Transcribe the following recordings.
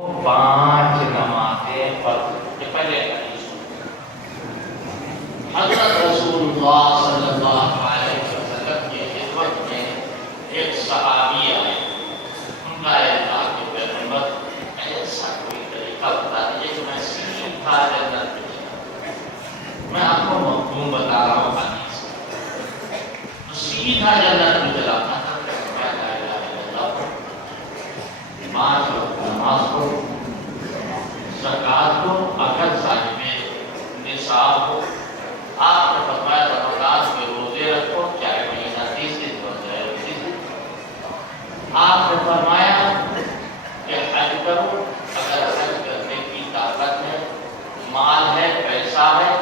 پانچ نمازیں فرض. یہ پہلے حدیث حضرت رسول اللہ صلی اللہ علیہ وسلم کی خدمت میں ایک صحابی آئے. ان کا اعلان کہ پیغمبر ایسا کوئی طریقہ بتا دیجیے کہ میں سیدھا جنت میں چلا. میں آپ کو مفہوم بتا رہا ہوں حدیث کا. سیدھا جنت میں چلا تھا. پانچ وقت نماز پڑھو، زکوٰۃ کو اگر صاحب نصاب ہو. آپ نے فرمایا رمضان کے روزے رکھو چاہے مہینہ 30 دن ہو چاہے 29 دن. آپ نے فرمایا کہ حج کرو اگر حج کرنے کی طاقت ہے، مال ہے، پیسہ ہے،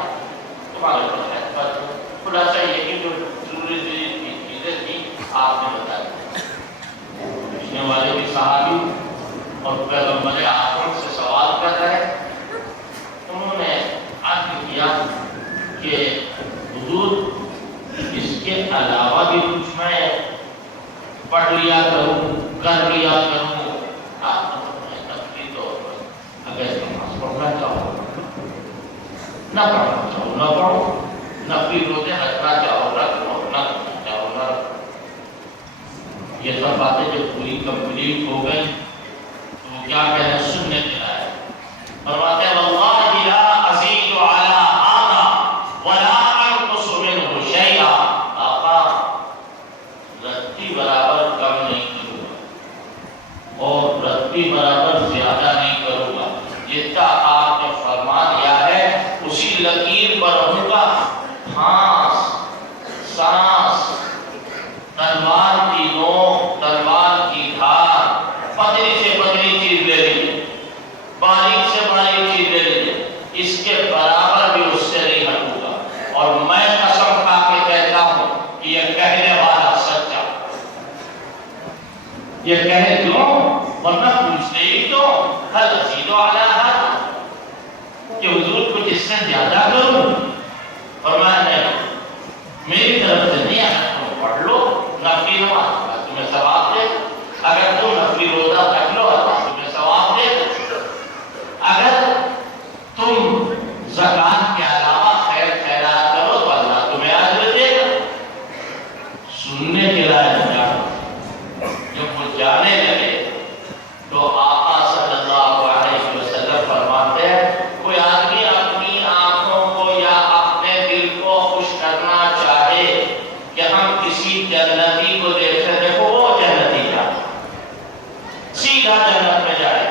تمہارے اوپر حج پر ہو. خلاصہ یہ کہ جو ضروری چیزیں تھیں آپ نے بتا دی. پوچھنے والے بھی صحابی اور پیغمبر اعظم سے سوال کر رہے. انہوں نے عرض کیا کہ حضور اس کے علاوہ بھی کچھ میں پڑھ لیا کروں، کر لیا کروں. آپ نے نفلی طور پر اگر نماز پڑھنا چاہو نہ پڑھنا چاہو نہ پڑھو، نفلی روزے رکھنا چاہو رکھ لو، نہ رکھنا چاہو نہ رکھو. یہ سب باتیں جب پوری کمپلیٹ ہو گئی تو وہ کیا کہہ رہے سننے دلائے. فرماتے ہیں واللہ لا ازید علی هذا ولا انقص منه شیئا. آقا رتی برابر کم نہیں کروں گا اور رتی برابر زیادہ نہیں کروں گا. جتنا آپ نے فرما دیا ہے اسی لکیر پر رہوں گا. ہانس، سانس، تلوار کی نوک، تلوار کی دھار، پتلی سے پتلی چیز لے لیجیے، باریک سے باریک چیز لے لیجیے، اس کے برابر بھی اس سے نہیں ہٹوں گا. اور میں قسم کھا کے کہتا ہوں کہ یہ کہنے والا سچا. یہ کہے کیوں؟ ورنہ پوچھتے ہی کیوں حل ازید علی هذا کہ حضور کچھ اس سے زیادہ کروں. فرمایا نہیں، میری طرف سے نہیں آنا. پڑھ لو نفلی نماز تمہیں ثواب دے. اگر تم نفلی روزہ رکھ لو اللہ تمہیں ثواب دے. اگر تم زکوٰۃ کے علاوہ خیر خیرات کرو تو اللہ تمہیں اجر دے گا. سننے کے لائق جانو. جب وہ جانے لگے تو آقا صلی اللہ علیہ وسلم فرماتے ہیں کوئی آدمی اپنی آنکھوں کو یا اپنے دل کو خوش کرنا چاہے کہ ہم کسی جنتی کو دیکھتے دیکھو وہ جنتی جائے، سیدھا جنت میں جائے.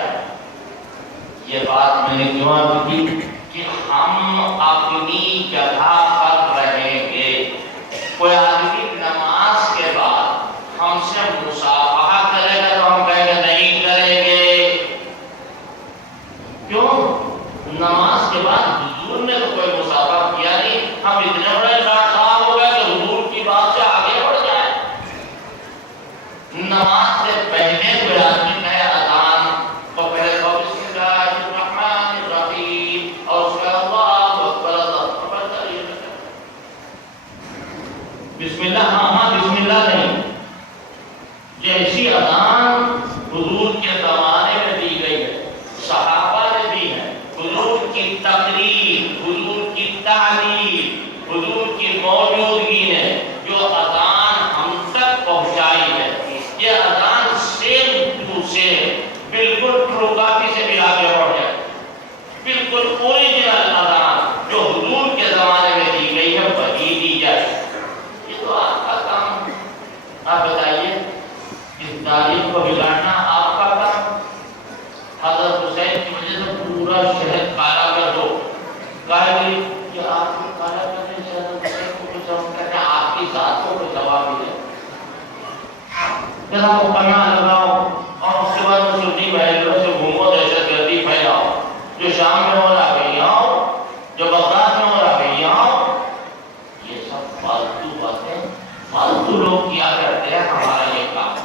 یہ بات میں نے کیوں عرض کی کہ ہم اپنی جگہ پر رہیں گے. کوئی آدمی نماز کے بعد ہم سے مصافحہ کرے گا تو ہم کہیں گے نہیں کریں گے. کیوں؟ نماز کے بعد حضور نے تو کوئی مصافحہ کیا نہیں. ہم اتنے بڑے صاحب ہو گئے کہ حضور کی بات سے آگے بڑھ جائے. نماز سے پہلے کوئی آدمی کہے اذان تو پہلے تو بسم اللہ الرحمن الرحیم اور اس کے اللہ اکبر اللہ اکبر. بسم اللہ ہاں بسم اللہ نہیں. جیسی اذان حضور کے زمانے میں دی گئی ہے، صحابہ نے دی ہے، حضور کی تقریر، حضور کی تعلیم، حضور کی موجودگی نے جو اذان ہم تک پہنچائی ہے، یہ اذان سیم ٹو سیم بالکل ٹرو کاپی سے بھی آگے بڑھ جائے. بالکل اوریجنل اذان جو حضور کے زمانے میں دی گئی ہے وہی دی جائے. یہ تو آپ کا کام. آپ بتائیے اس تاریخ کو بگاڑنا آپ کا کام. حضرت حسین کی وجہ سے پورا شہر کالا کر دو. کہا کہ آپ کو کالا کرنے سے حضرت حسین کو کچھ ہم کہتے ہیں آپ کی ذات کو کوئی جواب ملے. ذرا وہ پناہ لگاؤ اور اس کے بعد سنی بہنوں سے گھومو، دہشت گردی پھیلاؤ. جو شام میں ہو رہا ہے یہاں آؤ، جو بغداد میں ہو رہا ہے یہاں آؤ. یہ سب فالتو باتیں فالتو لوگ کیا کرتے ہیں. ہمارا یہ کام.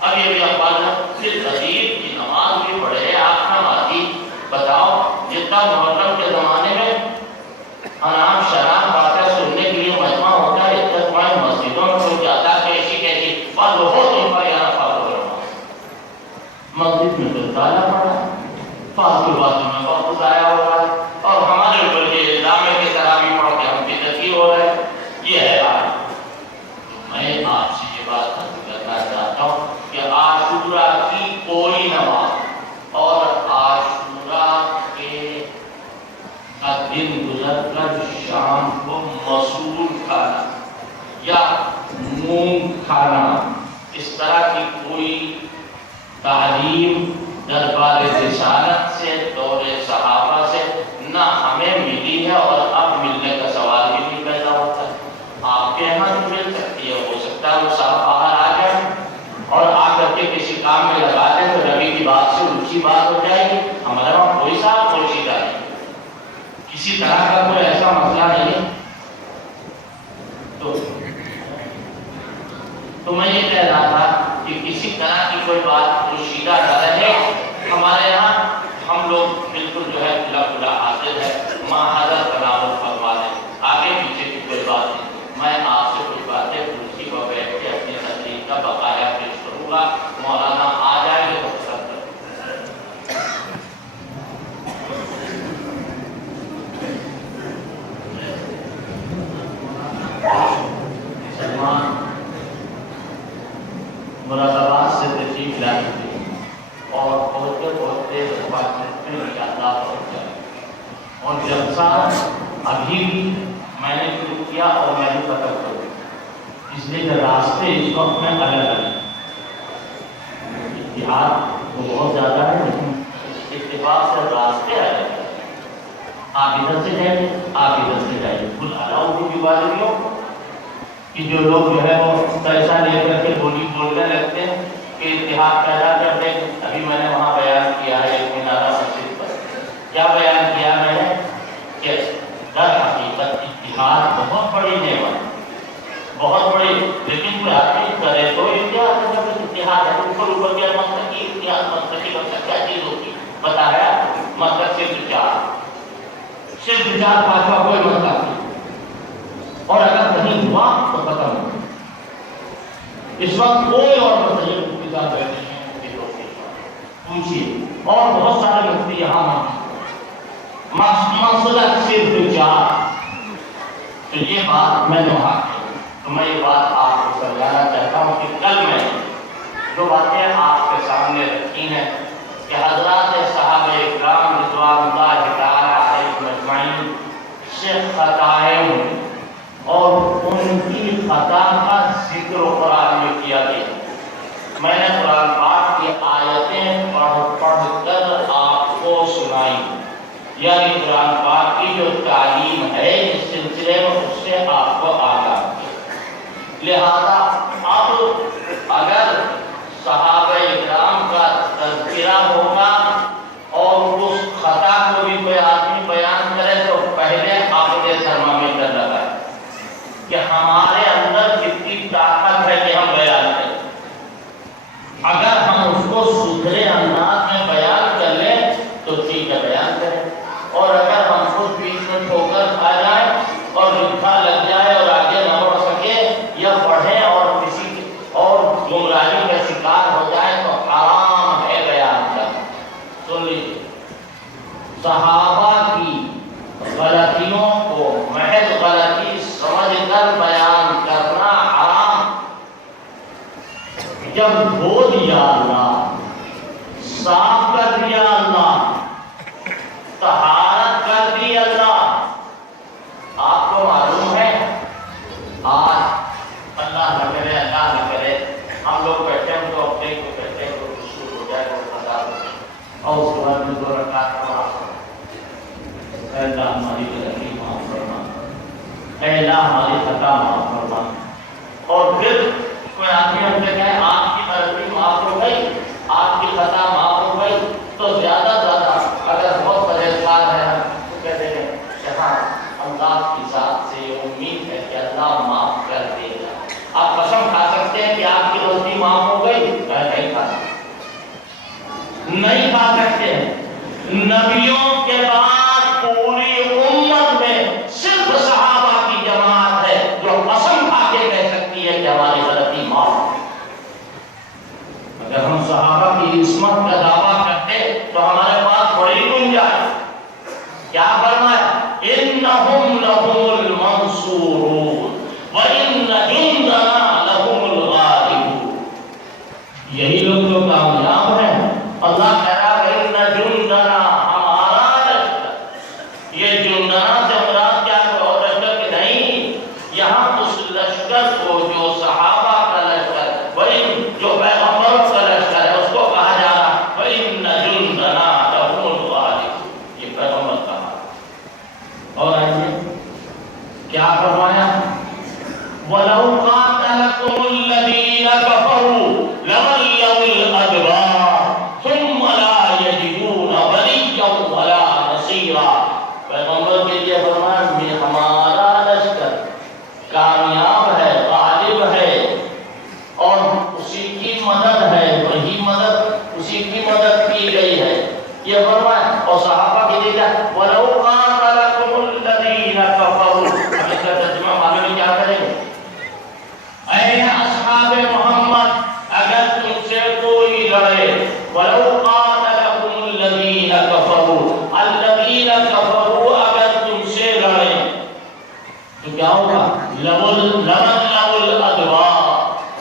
اب یہ بھی افعال صرف غریب کی نماز بھی پڑھے آپ نمازی بتاؤ. جتنا محرم کے زمانے میں انعام شراب باتیں سننے کے لیے مجمع ہوتا ہے، اتنا تمہاری مسجدوں میں کوئی جاتا کیسی کیسی پر ہو تم پر یہاں مسجد میں تو تالا پڑا. فالتو باتوں میں وقت ضائع ہو رہا ہے اور ہمارے اوپر یہ الزام ہے کہ تراویح پڑھ کے ہم بدعتی ہو رہے ہیں. یہ ہے آج. میں آپ سے یہ بات کرنا چاہتا ہوں کہ عاشورہ کی کوئی نماز اور عاشورہ کے دن گزر کر شام کو مسور کھانا یا مونگ کھانا اس طرح کی کوئی تعلیم دربار رسالت سے دور صحابہ سے نہ ہمیں ملی ہے اور اب ملنے کا سوال بھی نہیں پیدا ہوتا ہے. آپ کے یہاں تو مل سکتی ہے, ہو سکتا ہے وہ صاحب باہر آ جائیں اور آ کر کے کسی کام میں لگا دیں تو نبی کی بات سے اونچی بات ہو جائے گی. ہمارے وہاں کوئی صاحب پوشیدہ نہیں, کسی طرح کا کوئی ایسا مسئلہ نہیں. تو میں یہ کہہ رہا تھا کہ کسی طرح کی کوئی بات پوشیدہ نہ رہے. ہمارے یہاں ہم لوگ بالکل جو ہے کھلا کھلا حاضر ہے, حضرت تناول فرما دیں, آگے پیچھے کی کوئی بات نہیں. میں آپ سے کچھ باتیں کرسی پر بیٹھ کے اپنی تقریر کا بقایا پیش کروں گا. مولانا آ جائیں گے تو سلمان مراد آباد سے تشریف لائی تھی اور بہت ڈپارٹمنٹ میں اللہ پہنچ جائے. اور جلسہ ابھی بھی میں نے شروع کیا اور میں نے ختم کروں, اس لیے کہ راستے اس وقت میں الگ الگ. اتحاد تو بہت زیادہ ہے لیکن اتفاق سے راستے الگ ہیں. آپ ادھر سے جائیں گے, آپ ادھر سے جائیں گے. کچھ الاؤ بھی بازیوں کہ جو لوگ جو ہے وہ پیسہ لے کر کے بولی بولنے لگتے ہیں کہ اتحاد پیدا کرتے ہیں. ابھی میں نے وہاں بیان کیا ہے ایک مینارہ مسجد پر, کیا بیان کیا میں نے کہ در حقیقت اتحاد بہت بڑی نعمت, بہت بڑی, لیکن کوئی آدمی کرے تو اتحاد ہے. اوپر کیا مقصد کی اتحاد, مقصد کی مقصد کیا چیز ہوتی پتا ہے؟ مقصد صرف چار پانچ کا کوئی مطلب نہیں, اور اگر کہیں ہوا تو ختم ہو. اس وقت کوئی اور مفتی صاحب بیٹھے ہیں پوچھیے, اور بہت سارے مفتی یہاں مسئلہ صرف چار. تو یہ بات میں نے وہاں کی, تو میں یہ بات آپ کو سمجھانا چاہتا ہوں کہ کل میں جو باتیں آپ کے سامنے رکھی ہیں کہ حضرات صحابہ اکرام رضوان اللہ تعالی علیہم اجمعین سے خطائیں اور ان کی خطا کا ذکر قرآن میں کیا گیا. میں نے قرآن پاک کی آیتیں پڑھ کر آپ کو سنائی, یعنی قرآن پاک کی جو تعلیم ہے اس سلسلے میں اس سے آپ کو آگاہ کیا. لہذا اب اگر صحابہ اکرام کا تذکرہ ہوگا اور اس خطا کو بھی کوئی آدمی بیان کرے تو پہلے آپ نے تھرمامیٹر لگائے کہ ہمارے اندر کتنی طاقت ہے کہ ہم بیان کریں. اگر ہم اس کو سدھرے انداز میں بیان کر لیں تو ٹھیک ہے بیان کریں, اور اگر ہم خود بیچ میں ٹھوکر کھا جائیں اور لکھا لگ جائے اور آگے نہ بڑھ سکے یا بڑھے اور کسی اور گمراہی کا شکار ہو جائے تو حرام ہے بیان کرنا. سن لیجیے, صحابہ کی غلطیوں کو محض غلطی سمجھ کر بیان کرنا حرام. جب دھو دیا اللہ, صاف کر دیا اللہ, طہارت کر دی اللہ, آپ کو معلوم ہے آج اللہ نہ کرے ہم لوگ بیٹھے ہم تو اپنے کو کہتے ہیں تو شروع ہو جائے تو خطا ہو جائے اور اس کے بعد میں 2 رکعت نماز اے اللہ ہماری غلطی معاف فرما, اے اللہ ہماری خطا معاف فرما. اور پھر کوئی آدمی ہم سے کہے آپ کی غلطی معاف ہو گئی, آپ کی خطا معاف ہو گئی, تو زیادہ اگر بہت پریشان ہے تو کہتے ہیں کہ ہاں اللہ کی ذات سے یہ امید ہے کہ اللہ معاف کر دے گا. آپ قسم کھا سکتے ہیں کہ آپ کی غلطی معاف ہو گئی؟ نہیں کھا سکتے, نہیں کھا سکتے. نبیوں کے بعد پوری امت میں صرف صحابہ کی جماعت ہے جو قسم کھا کے کہہ سکتی ہے کہ ہماری غلطی معاف. اگر ہم صحابہ کی عصمت کا دعویٰ کرتے تو ہمارے پاس بڑی کیا فرمایا؟ انہم لہم المنصورون وَإِنَّ جُنْدَنَا لَهُمُ الْغَالِبُونَ. یہی لوگ جو کامیاب ہیں. اللہ کہہ رہا ہے وَإِنَّ جُنْدَنَا ہمارا لشکر. یہ جُنْدَنَا سے مراد کیا ہے؟ اور لشکر کے نہیں، یہاں اس لشکر کو جو صحابہ کا لشکر جو پیغمبروں کا لشکر ہے اس کو کہا جا رہا ہے وَإِنَّ جُنْدَنَا لَهُمُ الْغَالِبُونَ. یہ پیغمبر کہا. اور آئیے کیا فرمایا؟ وَلَوْ قَاتَلَكُمُ الَّذِينَ كَفَرُوا لَوَلَّوُا الْأَدْبَارَ ثُمَّ لَا يَجِدُونَ وَلِيًّا وَلَا نَصِيرًا. پیغمبر کے لیے فرمایا ہمارا لشکر کامیاب ہے، غالب ہے، اور اسی کی مدد ہے، وہی مدد، اسی کی مدد کی گئی ہے. یہ فرمایا. اور صحابہ کے لیے کیا؟ وَلَوْ قَاتَلَكُمُ الَّذِينَ كَفَرُوا. اب اس کا ترجمہ معلوم کیا کریں گے؟ اے اصحاب محمد اگر تم سے کوئی لڑے، وَلَوْ قَاتَلَكُمُ الَّذِينَ كَفَرُوا، الَّذِينَ كَفَرُوا اگر تم سے لڑے تو کیا ہوگا؟ لَوَلَّوُا الْأَدْبَارَ،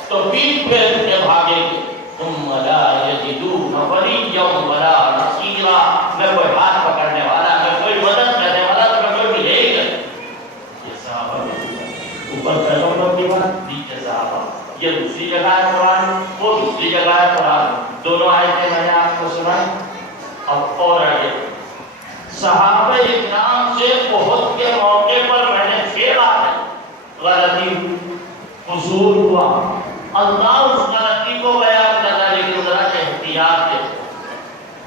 تو پیٹ پھیر کے بھاگیں گے. ثُمَّ لَا يَجِدُونَ وَلِيًّا وَلَا نَصِيرًا. میں کوئی ہاتھ پکڑنے والا، میں کوئی مدد کرنے والا تو میں کوئی ملے ہی نہیں. یہ صحابہ اوپر پیغمبر کی بات، نیچے صحابہ. یہ دوسری جگہ ہے قرآن، وہ دوسری جگہ ہے قرآن. دونوں آیتیں میں نے آپ کو سنائی. اب اور آگے صحابہ اکرام سے احد کے موقع پر میں نے پھر غلطی قصور ہوا. اللہ اس غلطی کو بیان کر رہا ہے لیکن ذرا احتیاط ہے.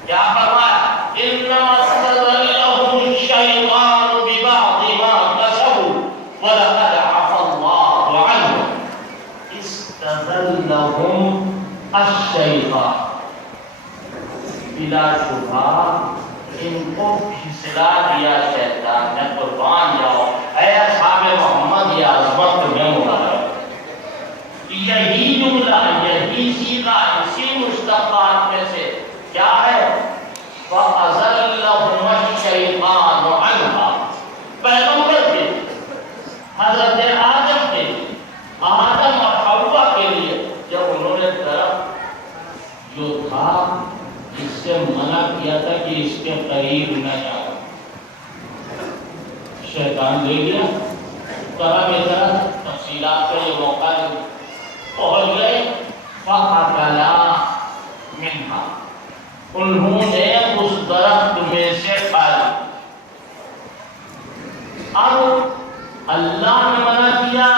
کیا فرمایا؟ انما استزلهم الشیطان ببعض ما کسبوا ولقد عفا الله عنهم. استزلهم الشیطان، بلا شبہ ان کو پھسلا دیا شیطان نے. قربان جاؤ اے اصحاب محمد، یہ عظمت تمہیں مبارک. یہی جملہ، یہی صیغہ اسی مشتقات میں سے کیا ہے؟ فَأَزَلَّهُمَ الشَّيْطَانُ عَنْهَا. پیغمبر کے حضرت آدم کے، آدم اور حوا کے لیے جب انہوں نے طرف جو تھا اس سے منع کیا تھا کہ اس کے قریب نہ جاؤ، شیطان لے گیا طرح تفصیلات کا یہ موقع پہنچ گئے. فَأَكَلَا مِنْهَا، انہوں نے اس درخت میں سے کھا لی. اب اللہ نے منع کیا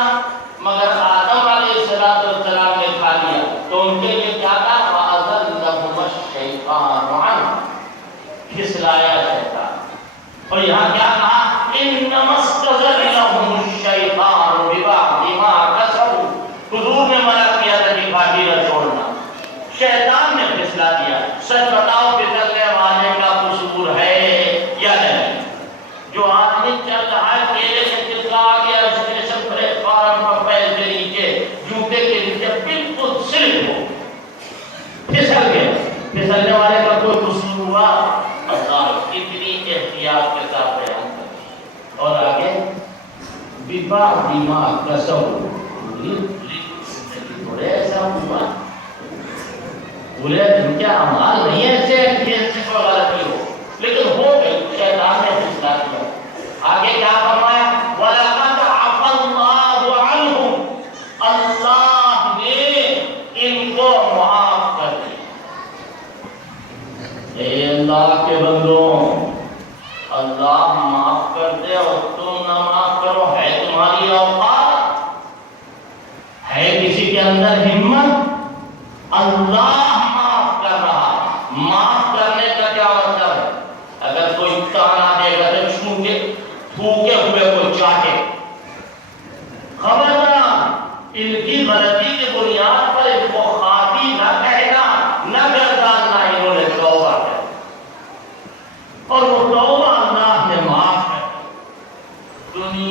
مگر آدم علیہ السلام نے کھا لیا تو ان کے لیے کیا تھا؟ فَأَزَلَّهُمَ الشَّيْطَانُ عَنْهَا، پھسلایا شیطان. اور یہاں کیا کہا؟ انما استزلهم الشیطان ببعض ما کسبوا. حضور نے منع کیا تھا کہ کھاتی نہ چھوڑنا، شیطان نے پھسلا دیا. سچ بتاؤ پھسلنے والے کا قصور ہے یا نہیں؟ جو آدمی چل رہا ہے کیلے سے چلتا گیا اسٹیشن پلیٹ فارم پر پیر کے نیچے، جوتے کے نیچے بالکل سلپ ہو پھسل گیا، پھسلنے والے کا کوئی قصور ہوا؟ اللہ اتنی احتیاط کے ساتھ بیان کر. اور آگے بِبَعْضِ مَا كَسَبُوا، تھوڑے ایسا ہوا بولے ان کے اعمال نہیں ایسے ایکسپیرینس کو غلطی ہو لیکن ہو گئی، شیطان نے پھسلا دیا. آگے کیا فرمایا؟ وَلَقَدْ عَفَا اللَّهُ عَنْهُمْ، اللہ نے ان کو معاف کر دیا. اے اللہ کے بندوں، اللہ معاف کر دے اور تم نہ معاف کرو، ہے تمہاری اوقات؟ ہے کسی کے اندر ہمت؟ اللہ معاف کر رہا. معاف کرنے کا کیا مطلب ہے؟ اگر کوئی تانا دے گا تو چھوٹے پھوکے ہوئے کو چاٹے. خبردار ان کی غلطی کی بنیاد پر ان کو خاطی نہ کہنا، نہ گرداننا. انہوں نے توبہ کر اور وہ توبہ اللہ نے معاف کر. دنیا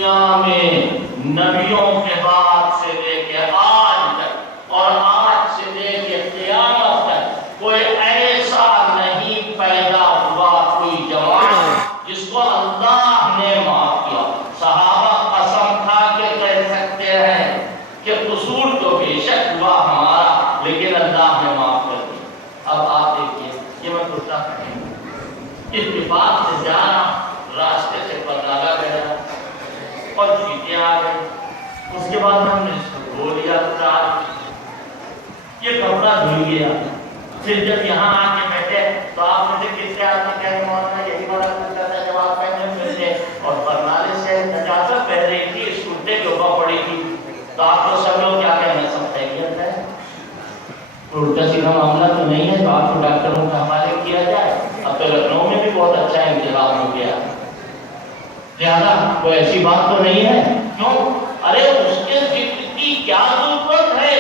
اتفاق سے جانا، راستے سے پرداغا بہرا اور چیٹیں آ گئی. اس کے بعد ہم نے اس کو دھو لیا، یہ کپڑا دھل گیا. پھر جب یہاں آ کے بیٹھے تو آپ مجھے کس سے آدمی کہہ مولانا یہی بڑا کرتا تھا جب آپ پہنے ہوئے تھے اور برنالے سے نجاست پہن رہی تھی، اس کرتے کے اوپر پڑی تھی، تو آپ کو سب لوگ کیا کہنا سب خیریت ہے؟ الٹا سیدھا معاملہ تو نہیں ہے، تو آپ کو ڈاکٹروں کے حوالے کیا جائے. اب تو لکھنؤ میں بھی بہت اچھا انتظام ہو گیا، لہٰذا کوئی ایسی بات تو نہیں ہے. کیوں؟ ارے اس کے ذکر کی کیا ضرورت ہے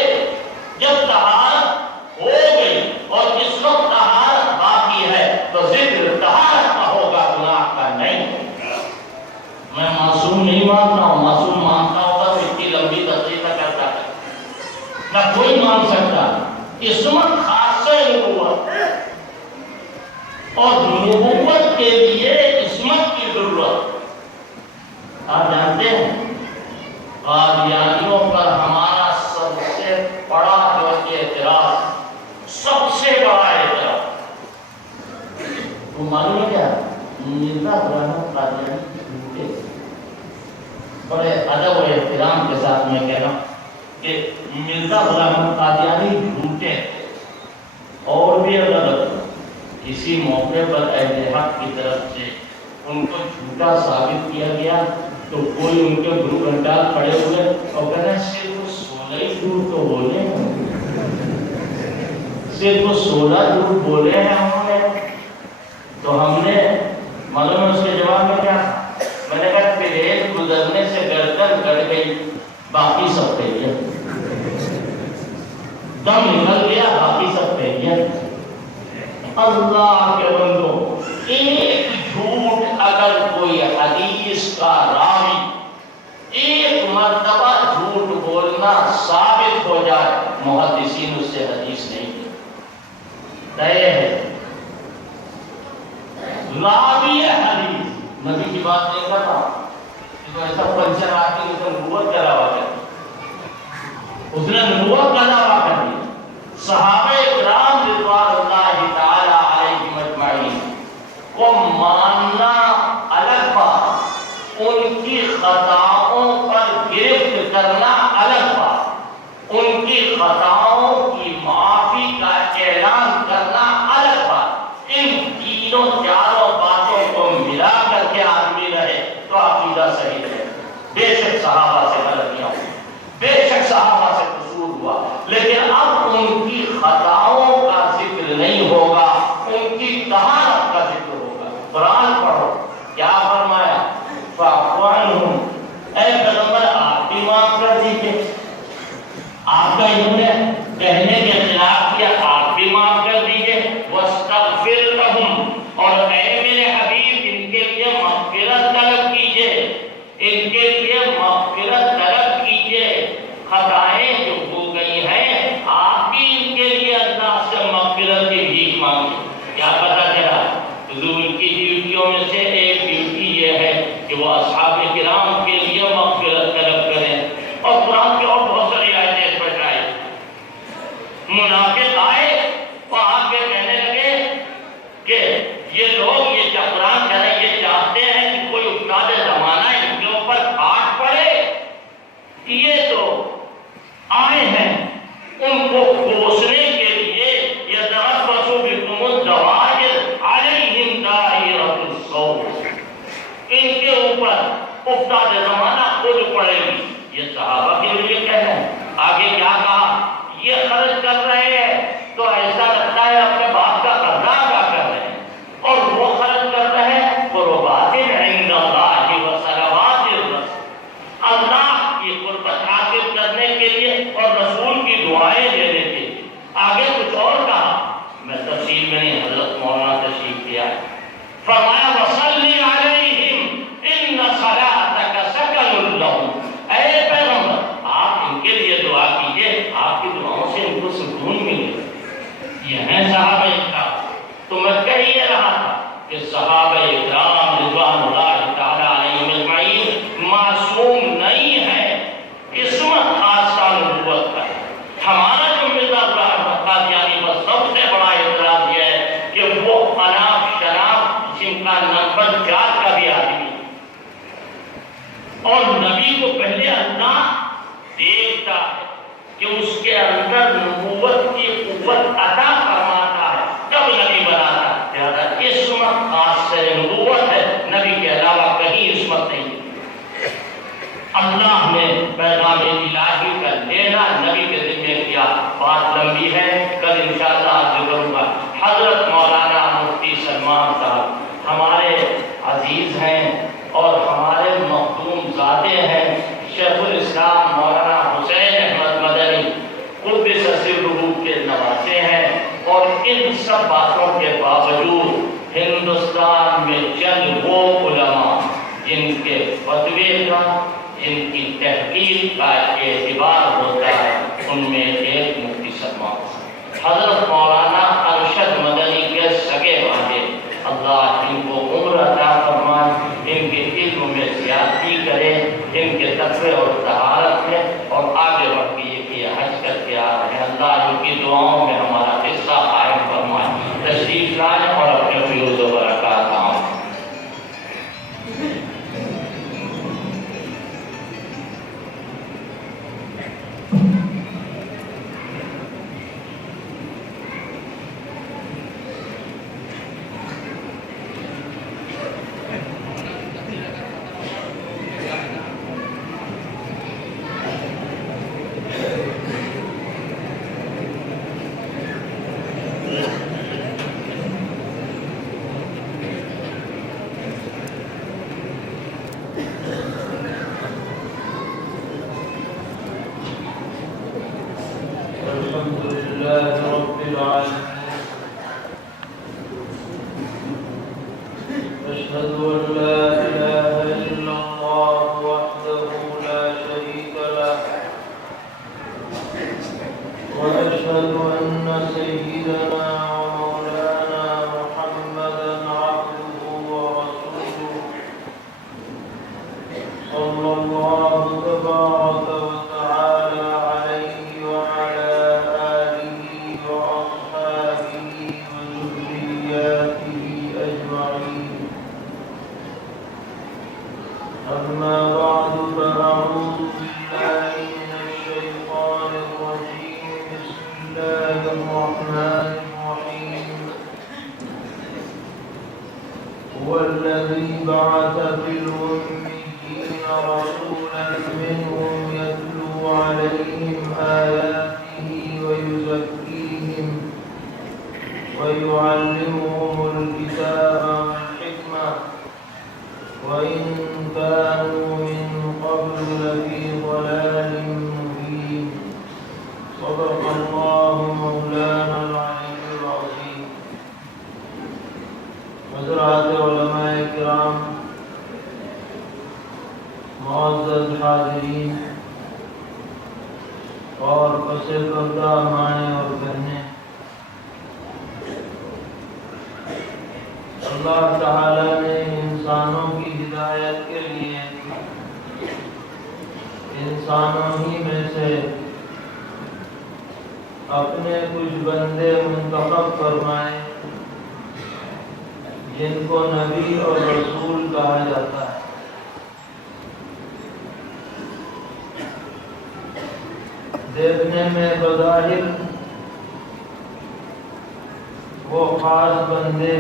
جب طہارت ہو گئی اور اس وقت طہارت باقی ہے تو ذکر طہارت کا ہوگا، گناہ کا نہیں. میں معصوم نہیں مانتا ہوں، معصوم مانتا ہوگا تو اتنی لمبی تفصیل نہ کرتا ہے، نہ کوئی مان سکتا. عصمت خاص نبوت اور نبوت کے لیے عصمت کی ضرورت. آپ جانتے ہیں قادیانیوں پر ہمارا سب سے بڑا جو اعتراض، سب سے بڑا اعتراض وہ معلوم ہے کیا؟ مرزا غلام احمد قادیانی جھوٹے. بڑے ادب و احترام کے ساتھ میں کہہ رہا ہوں کہ مرزا غلام احمد قادیانی جھوٹے. اور بھی اگر کسی موقع پر اہل حق کی طرف سے ان کو جھوٹا ثابت کیا گیا تو کوئی ان کے گروپ گھنٹال کھڑے ہوئے اور کہنا صرف 16 جھوٹ تو بولے ہیں، صرف 16 جھوٹ بولے ہیں انہوں نے. تو ہم نے معلوم ہے اس کے جواب میں کیا؟ میں نے کہا پریز گزرنے سے گردن کٹ گئی، باقی سب خیریت. دم نکل گیا، باقی سب خیریت. اللہ کے بندو، ایک جھوٹ اگر کوئی حدیث کا راوی ایک مرتبہ جھوٹ بولنا ثابت ہو جائے، محدثین اس سے حدیث نہیں طے ہے. راوی حدیث، نبی کی بات نہیں کر رہا ہوں، تو ایسا پنچر آتی ہے تو نبوت کا دعویٰ کر دیا، اس نے نبوت کا دعویٰ کر دیا. صحابہ اکرام رضوان اللہ تعالی علیہم اجمعین کو ماننا الگ بات، ان کی خطاؤں پر گرفت کرنا الگ بات، ان کی خطاؤں کی معافی کا اعلان کرنا الگ بات. ان تینوں چاروں باتوں کو ملا کر کے آدمی رہے تو عقیدہ صحیح رہے. بے شک صحابہ سے غلطیاں ہوئی، بے شک صحابہ سے قصور ہوا، لیکن اب ان کی خطاؤں کا ذکر نہیں ہوگا، ان کی طہارت کا ذکر ہوگا. قرآن پڑھو، کیا فرمایا؟ فاعف عنہم، اے پیغمبر آپ بھی معاف کر دیجئے. آپ کا انہوں نے کہنے کے خلاف کیا، آپ بھی معاف کر دیجئے. واستغفر لہم، اور اے میرے حبیب ان کے لیے مغفرت طلب کیجئے، ان کے لیے مغفرت طلب کیجئے. خطائیں جو ہو گئی ہیں آپ بھی ان کے لیے اللہ سے مغفرت کی بھیک مانگیں. کیا پتہ چلا؟ حضور کی ڈیوٹیوں میں سے ایک ڈیوٹی یہ ہے کہ وہ اصحاب کرام کے لیے مغفرت طلب کریں. اور قرآن کی اور بہت ساری آیتیں اس پر آئی. منافق آئے وہاں پہ کہنے لگے کہ یہ لوگ یہ قرآن کہہ رہے یہ چاہتے ہیں کہ کوئی استاد زمانہ ان کے اوپر پھاٹ پڑے. یہ تو آئے ہیں ان کو کوسنے کے لیے، یتربصوا بکم الدوائر علیہم دائرۃ السوء، ان کے اوپر استاد زمانہ خود پڑے گی. یہ صحابہ کے لیے کہنا ہے. آگے کیا کہا؟ یہ خرچ کر رہے ہیں تو ایسا لگتا ہے اپنے باپ کا قرضہ ادا کر رہے ہیں، اور وہ خرچ کر رہے ہیں قربات عند اللہ وصلوات الرسول، اللہ کی قربت حاصل کرنے کے لیے اور رسول کی دعائیں دینے کے لیے. آگے کچھ اور کہا، میں تفصیل میں نہیں، حضرت مولانا تشریف لے آئے. فرمایا وصلی علیہم ان صلاتک سکن پہلے اللہ دیکھتا ہے کہ اس کے اندر نبوت کی قوت عطا فرماتا ہے تب نبی بناتا ہے. لہذا عصمت خاص سے نبوت ہے، نبی کے علاوہ کہیں عصمت نہیں. اللہ نے پیغام الہی کا لینا نبی کے ذمہ کیا. بات لمبی ہے، کل انشاءاللہ عرض کروں گا. حضرت مولانا مفتی سلمان صاحب ہمارے عزیز ہیں اور ہمارے مخدوم زادے ہیں. شیخ الاسلام مولانا حسین احمد مدنی قدس سرہ کے نواسے ہیں، اور ان سب باتوں کے باوجود ہندوستان میں چند وہ علماء جن کے فتوے کا، جن کی تحقیق کا اعتبار ہوتا ہے، ان میں ایک مفتی سلمان حضرت مولانا ارشد مدنی کے سگے بھائی. اللہ ان کو عمر عطا فرمائے، ان کے علم میں زیادتی کرے، ان کے تقوی اور طہارت میں، اور آگے بڑھ کے یہ حج کر کے آ رہے ہیں. اللہ ان کی دعاؤں میں ہمارا حصہ قائم فرمائے. تشریف لائیں اور اپنے فیوز و برکات آؤں. اللہ تعالی نے انسانوں کی ہدایت کے لیے انسانوں ہی میں سے اپنے کچھ بندے منتخب فرمائے جن کو نبی اور رسول کہا جاتا ہے. دیکھنے میں بظاہر وہ خاص بندے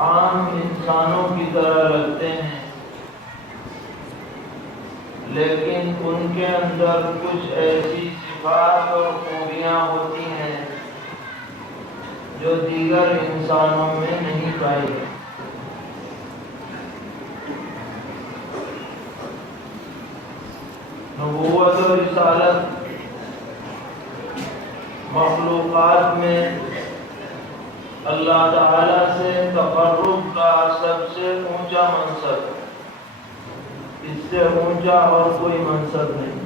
عام انسانوں کی طرح لگتے ہیں، لیکن ان کے اندر کچھ ایسی صفات اور خوبیاں ہوتی ہیں جو دیگر انسانوں میں نہیں پائی جاتی. نبوت و رسالت مخلوقات میں اللہ تعالی سے تقرب کا سب سے اونچا منصب، اس سے اونچا اور کوئی منصب نہیں.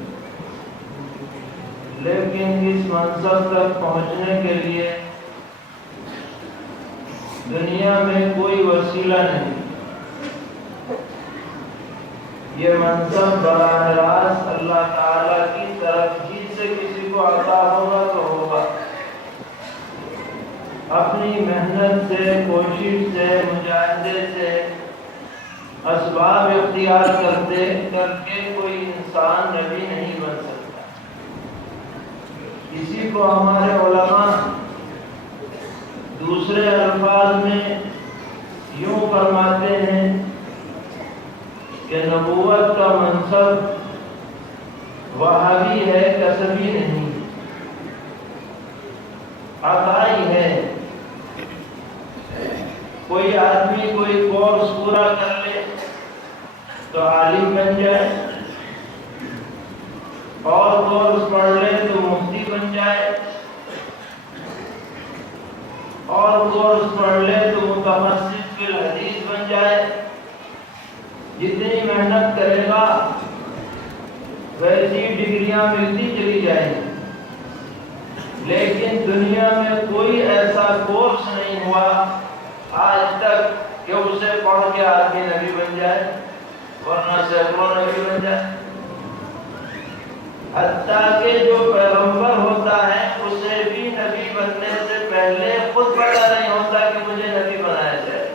لیکن اس منصب تک پہنچنے کے لیے دنیا میں کوئی وسیلہ نہیں. یہ منصب براہ راست اللہ تعالی کی طرف ہی سے کسی کو عطا ہوگا تو ہوگا. اپنی محنت سے، کوشش سے، مجاہدے سے اسباب اختیار کر کے کوئی انسان نبی نہیں بن سکتا۔ اسی کو ہمارے علماء دوسرے الفاظ میں یوں فرماتے ہیں کہ نبوت کا منصب وہابی ہے، کسبی نہیں، عطائی ہے۔ کوئی آدمی کوئی کورس پورا کر لے تو عالم بن جائے، اور کورس پڑھ لے تو مفتی بن جائے، اور کورس پڑھ لے تو متخصص فی الحدیث بن جائے۔ جتنی محنت کرے گا ویسی ڈگریاں ملتی چلی جائیں گی، لیکن دنیا میں کوئی ایسا کورس نہیں ہوا آج تک کہ اسے پڑھ کے آدمی نبی بن جائے، ورنہ سینکڑوں نبی بن جائے۔ حتیٰ کہ جو پیغمبر ہوتا ہے اسے بھی نبی بننے سے پہلے خود پتہ نہیں ہوتا کہ مجھے نبی بنایا جائے،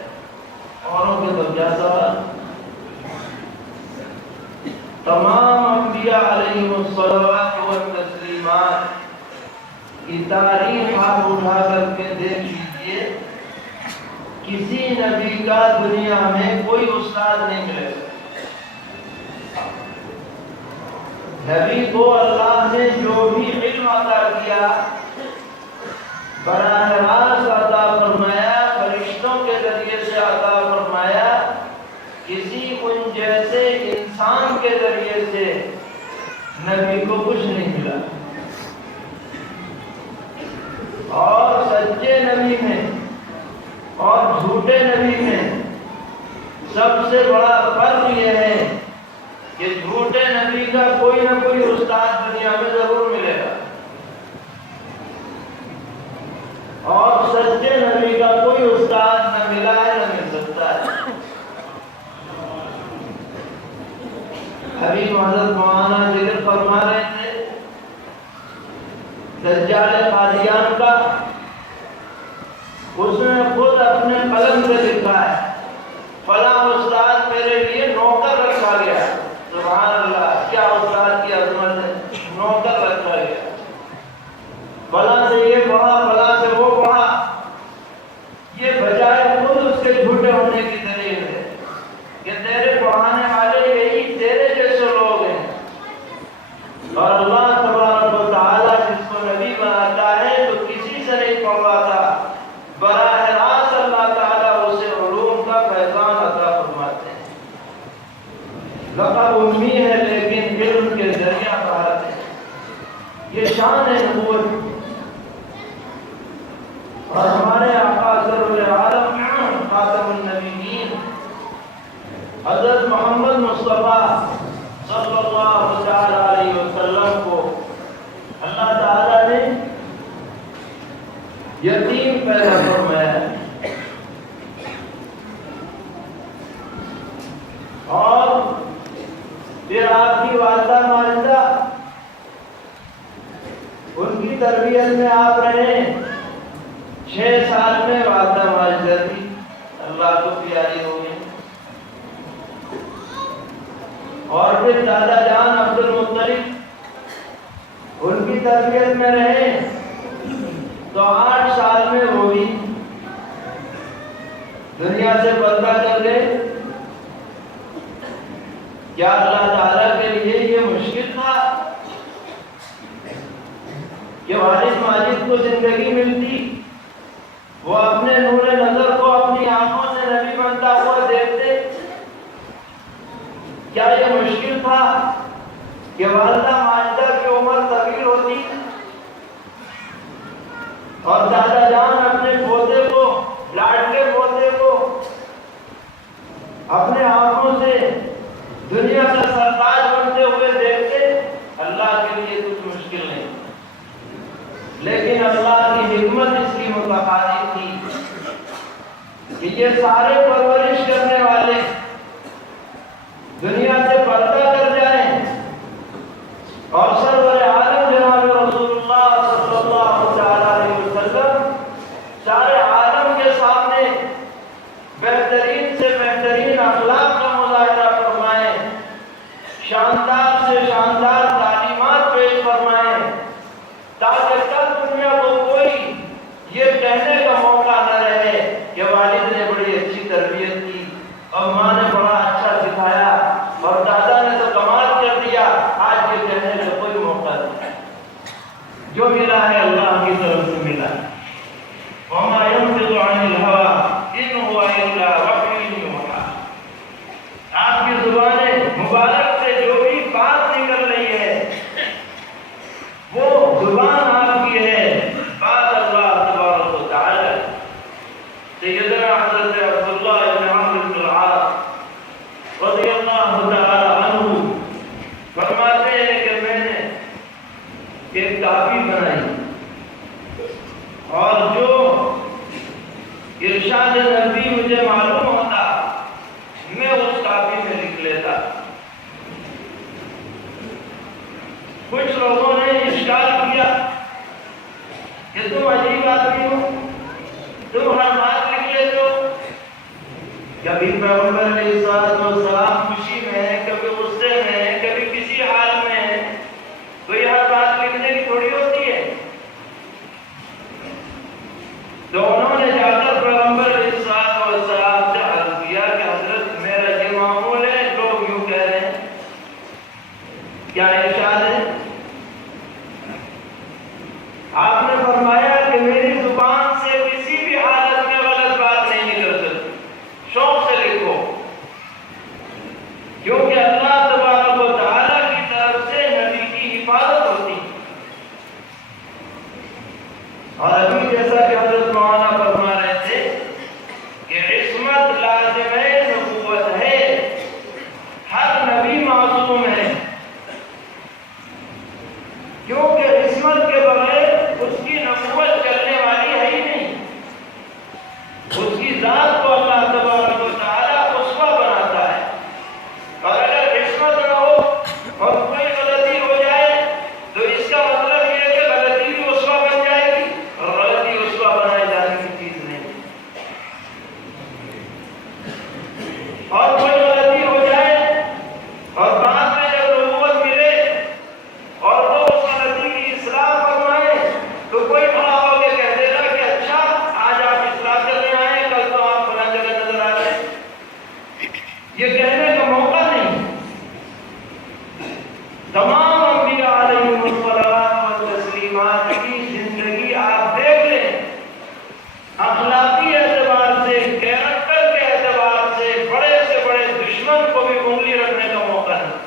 اوروں کے تو کیا سوال۔ تمام انبیاء علیہم الصلوات والتسلیمات کی تاریخ آپ اٹھا کر کے دیکھ لیجیے، کسی نبی کا دنیا میں کوئی استاد نہیں ملے گا۔ نبی کو اللہ نے جو بھی علم عطا کیا براہ راست عطا فرمایا، فرشتوں کے ذریعے سے عطا فرمایا، کسی ان جیسے انسان کے ذریعے سے نبی کو کچھ نہیں ملا۔ اور سچے نبی میں اور جھوٹے نبی میں سب سے بڑا فرق یہ ہے کہ جھوٹے نبی کا کوئی نہ کوئی استاد دنیا میں ضرور ملے گا، اور سچے نبی کا کوئی استاد نہ ملا ہے نہ مل سکتا ہے۔ ابھی حضرت مولانا ذکر فرما رہے تھے دجال قادیان کا، اس نے خود اپنے قلم سے لکھا ہے فلاں استاد میرے لیے نوکر رکھا گیا۔ سبحان اللہ، کیا استاد کی عظمت ہے، نوکر رکھا گیا، فلاں سے یہ پڑھا فلاں سے وہ پڑھا۔ یہ بجائے خود اس کے جھوٹے ہونے کی دلیل ہے کہ تیرے پڑھانے والے یہی تیرے جیسے لوگ ہیں، اور اللہ تبارک و تعالیٰ جس کو نبی بناتا ہے تو کسی سے نہیں پڑھواتا، براہ راست اللہ تعالیٰ اسے علوم کا فیضان عطا فرماتے ہیں۔ لقب امی ہے لیکن علم کے ذریعہ بھارت ہے، یہ شان ہے نبوت۔ اور ہمارے آقا سرورعالم خاتم النبیین حضرت محمد مصطفیٰ صلی اللہ علیہ وسلم کو اللہ تعالیٰ نے یتیم پیدا فرمایا، اور پھر آپ کی والدہ ماجدہ ان کی تربیت میں آپ رہے۔ 6 سال میں والدہ ماجدہ تھی، اللہ کو پیاری ہو گئی، اور پھر دادا جان عبد المطلب ان کی تربیت میں رہے تو 8 سال میں وہ بھی دنیا سے پردہ کر گئے۔ کیا اللہ تعالیٰ کے لیے یہ مشکل تھا کہ والد ماجد کو زندگی ملتی، وہ اپنے نور نظر کو اپنی آنکھوں سے نبی بنتا ہوا دیکھتے؟ کیا یہ مشکل تھا کہ والدہ ماجدہ کی عمر طویل ہوتی اور دادا جان اپنے پوتے کو، لاڈلے پوتے کو اپنے آنکھوں سے دنیا کا سرتاج بنتے ہوئے دیکھتے؟ اللہ کے لیے کچھ مشکل نہیں، لیکن اللہ کی حکمت اس کی متقاضی تھی کہ یہ سارے پرورش کرنے والے دنیا سے پردہ کر جائیں، اور سرور عالم جناب رسول اللہ صلی اللہ علیہ وسلم سارے عالم کے سامنے بہترین سے بہترین اخلاق کا سیدنا حضرت عبداللہ بن عمرو بن العاص رضی اللہ تعالی عنہ فرماتے ہیں کہ میں نے ایک کاپی بنائی اور جو ارشاد نبی مجھے معلوم ہوتا میں اس کاپی میں لکھ لیتا. کچھ لوگوں نے اشکال کیا کہ تم عجیب آدمی ہو، تم ہر بات لکھ لیتے ہو. کبھی پیغمبر علیہ السلام خوشی میں ہے، کبھی غصے میں ہے، کبھی کسی حال میں ہے، کوئی ہر بات لکھنے کی تھوڑی ہوتی ہے. تو انہوں نے جا کر پیغمبر علیہ السلام سے عرض کیا کہ حضرت میرا یہ معمول ہے، لوگ یوں کہہ رہے ہیں، کیا ارشاد ہے؟ آپ نے فرمایا کہ میری زبان سے کسی بھی حالت میں غلط بات نہیں نکل سکتی، شوق سے لکھو، کیونکہ اللہ تبارک و تعالیٰ کی طرف سے نبی کی حفاظت ہوتی ہے. اور ابھی جیسا کہ حضرت مولانا فرما رہے تھے کہ عصمت لازم نبوت ہے، ہر نبی معصوم ہے، کیونکہ عصمت کے بغیر اس کی نبوت چلنے والی ہے ہی نہیں. اس کی ذات کو اللہ تبارک و تعالیٰ اسوہ بناتا ہے، اور اگر عصمت نہ ہو اور کوئی غلطی ہو جائے تو اس کا مطلب یہ ہے کہ غلطی بھی اسوہ بن جائے گی، اور غلطی اسوہ بنائے جانے کی چیز نہیں. اور کوئی غلطی ہو جائے اور بعد میں جب نبوت ملے اور وہ اس غلطی کی اصلاح فرمائے تو کوئی کھڑا ہو کے کہہ دے گا کہ اچھا آج آپ اصلاح کرنے آئے، کل تو آپ فلاں جگہ نظر آ رہے ہیں. یہ کہنے کا موقع نہیں. تمام انبیاء علیہم الصلوات والتسلیمات کی زندگی آپ دیکھ لیں، اخلاقی اعتبار سے، کیریکٹر کے اعتبار سے بڑے سے بڑے دشمن کو بھی انگلی رکھنے کا موقع نہیں.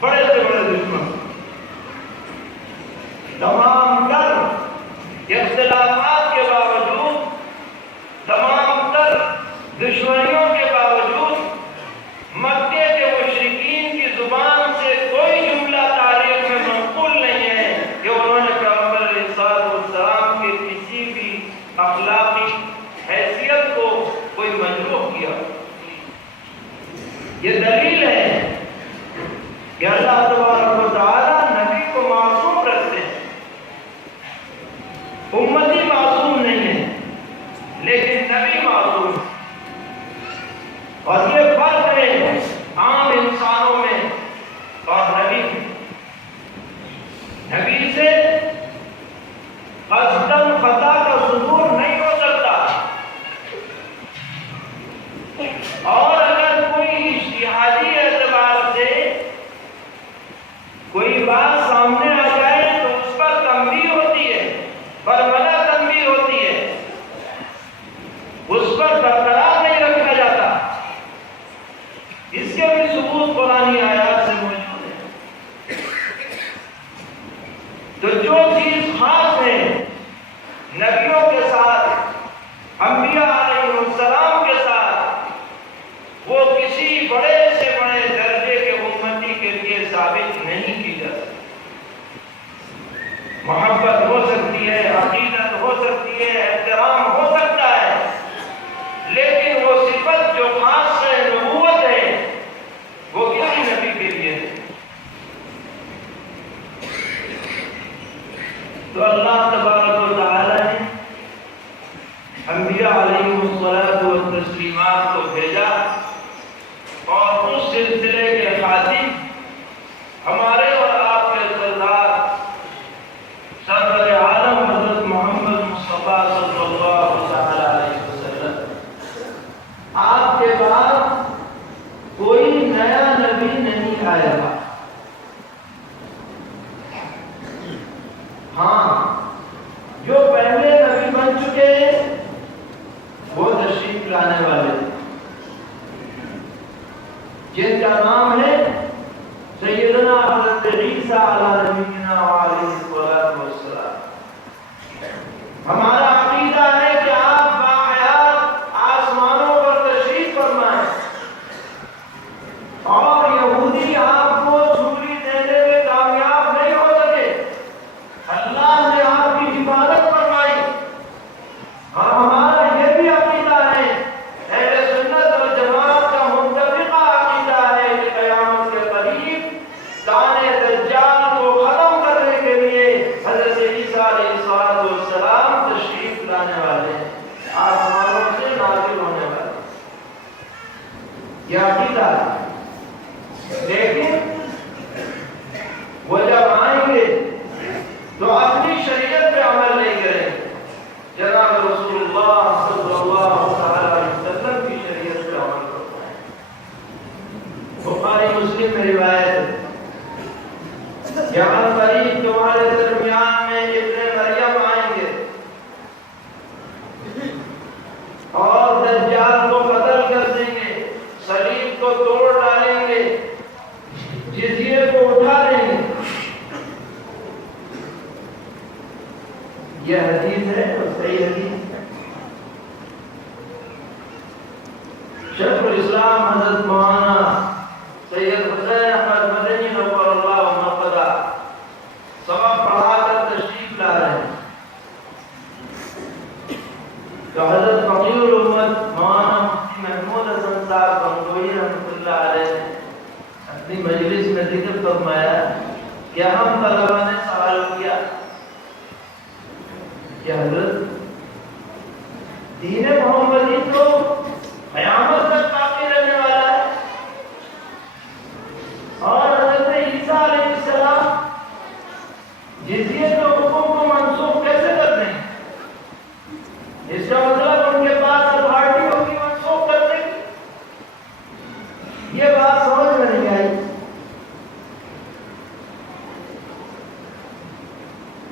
بڑے سے بڑے دشمن تمام تر اختلافات کے باوجود، تمام تر دشمنیوں کے باوجود، مکے کے مشرکین کی زبان سے کوئی جملہ تاریخ میں منقول نہیں ہے کہ انہوں نے پیغمبر علیہ السلام کے کسی بھی اخلاقی حیثیت کو کوئی مجروح کیا. یہ دلیل ہے کہ اللہ تبارک و تعالیٰ نبی کو معصوم رکھتے ہیں. امتی معصوم نہیں ہے لیکن نبی معصوم ہے. اور یہ فرق ہے عام انسانوں میں اور نبی میں. نبی سے قصداً خطا کا صدور نہیں ہو سکتا، اور اگر کوئی اجتہادی اعتبار سے کوئی بات سامنے آ جائے تو اس پر تنبیہ ہوتی ہے، برملا تنبیہ ہوتی ہے، اس پر برقرار نہیں رکھا جاتا. اس کے بھی ثبوت قرآنی آیات سے موجود ہے. تو جو چیز خاص ہے نبیوں کے ساتھ، انبیاء علیہ السلام کے ساتھ، وہ کسی بڑے سے بڑے درجے کے امتی کے لیے ثابت نہیں کی جا سکتی. محبت ہو سکتی ہے، عقیدت ہو سکتی ہے، احترام ہو سکتا ہے، لیکن وہ صفت جو خاص ہے، نبوت ہے، وہ کسی نبی کے لیے ہے. تو اللہ تبارک و تعالی نے انبیاء علیہم الصلوۃ والتسلیمات کو بھیجا، اور اس سلسلے کے خاتم ہمارے اور آپ کے سردار سرور عالم حضرت محمد مصطفیٰ صلی اللہ علیہ وسلم. آپ کے بعد کوئی نیا نبی نہیں آیا. ہاں، جو پہلے نبی بن چکے وہ تشریف لانے والے جن کا نام ہے سیدنا حضرت عیسیٰ علیہ السلام. ہمارا عقیدہ ہے کہ آپ باحیات یہ عقیدہ ہے، لیکن وہ جب آئیں گے تو اپنی شریعت پہ عمل نہیں کریں گے، جناب رسول اللہ صلی اللہ علیہ وسلم کی شریعت پہ عمل کرتے ہیں۔ بخاری مسلم میں روایت ہے، یہاں قریب تمہارے درمیان میں ابن مریم آئیں گے اور دجال کو قتل کر دیں گے، صلیب کو توڑ ڈالیں گے، جزیے کو اٹھا دیں گے۔ یہ حدیث ہے اور صحیح حدیث ہے۔ شیخ الاسلام حضرت مولانا سید حسین احمد مدنی نور اللہ مرقدہ سبق پڑھا کر تشریف لا رہے ہیں تو حضرت فقیر الامت مولانا مفتی محمود حسن صاحب گنگوئی رحمۃ اللہ علیہ نے اپنی مجلس میں ذکر فرمایا کہ ہم طلبہ نے سوال کیا کہ حضرت دین محمدی تو قیامت تک باقی رہنے والا ہے اور حضرت عیسیٰ علیہ السلام جزیے کے حکم کو منسوخ کیسے کر دیں؟ اس کا مطلب ان کے پاس اتھارٹی ہوگی منسوخ کرنے کی؟ یہ بات سمجھ میں نہیں آئی۔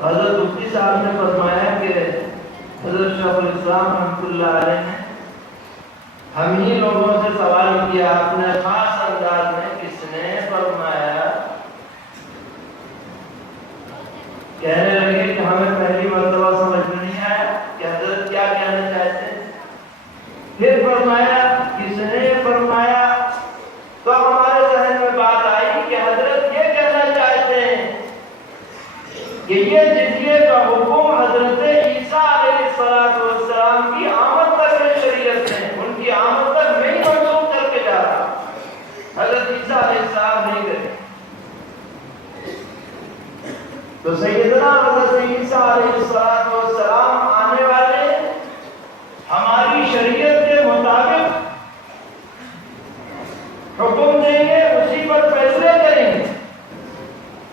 حضرت مفتی صاحب نے فرمایا کہ حضرت شیخ الاسلام رحمۃ اللہ علیہ نے ہم ہی لوگوں سے سوال کیا اپنے خاص انداز میں، کس نے فرمایا، کہنے لگے کہ ہمیں پہلی مرتبہ سمجھ میں نہیں آیا کہ حضرت کیا کہنا چاہتے ہیں۔ پھر فرمایا کس نے فرمایا، تو ہمارے ذہن میں بات آئی کہ حضرت یہ کہنا چاہتے ہیں کہ یہ جزیے کا حکم حضرت عیسیٰ علیہ السلام کی آمد تک ہے شریعت میں، ان کی آمد تک میں ہی منسوخ کر کے جا رہا، حضرت عیسیٰ علیہ السلام نہیں کرے۔ تو سیدنا حضرت عیسیٰ علیہ السلام آنے والے ہماری شریعت کے مطابق حکم دیں گے، اسی پر فیصلے کریں گے،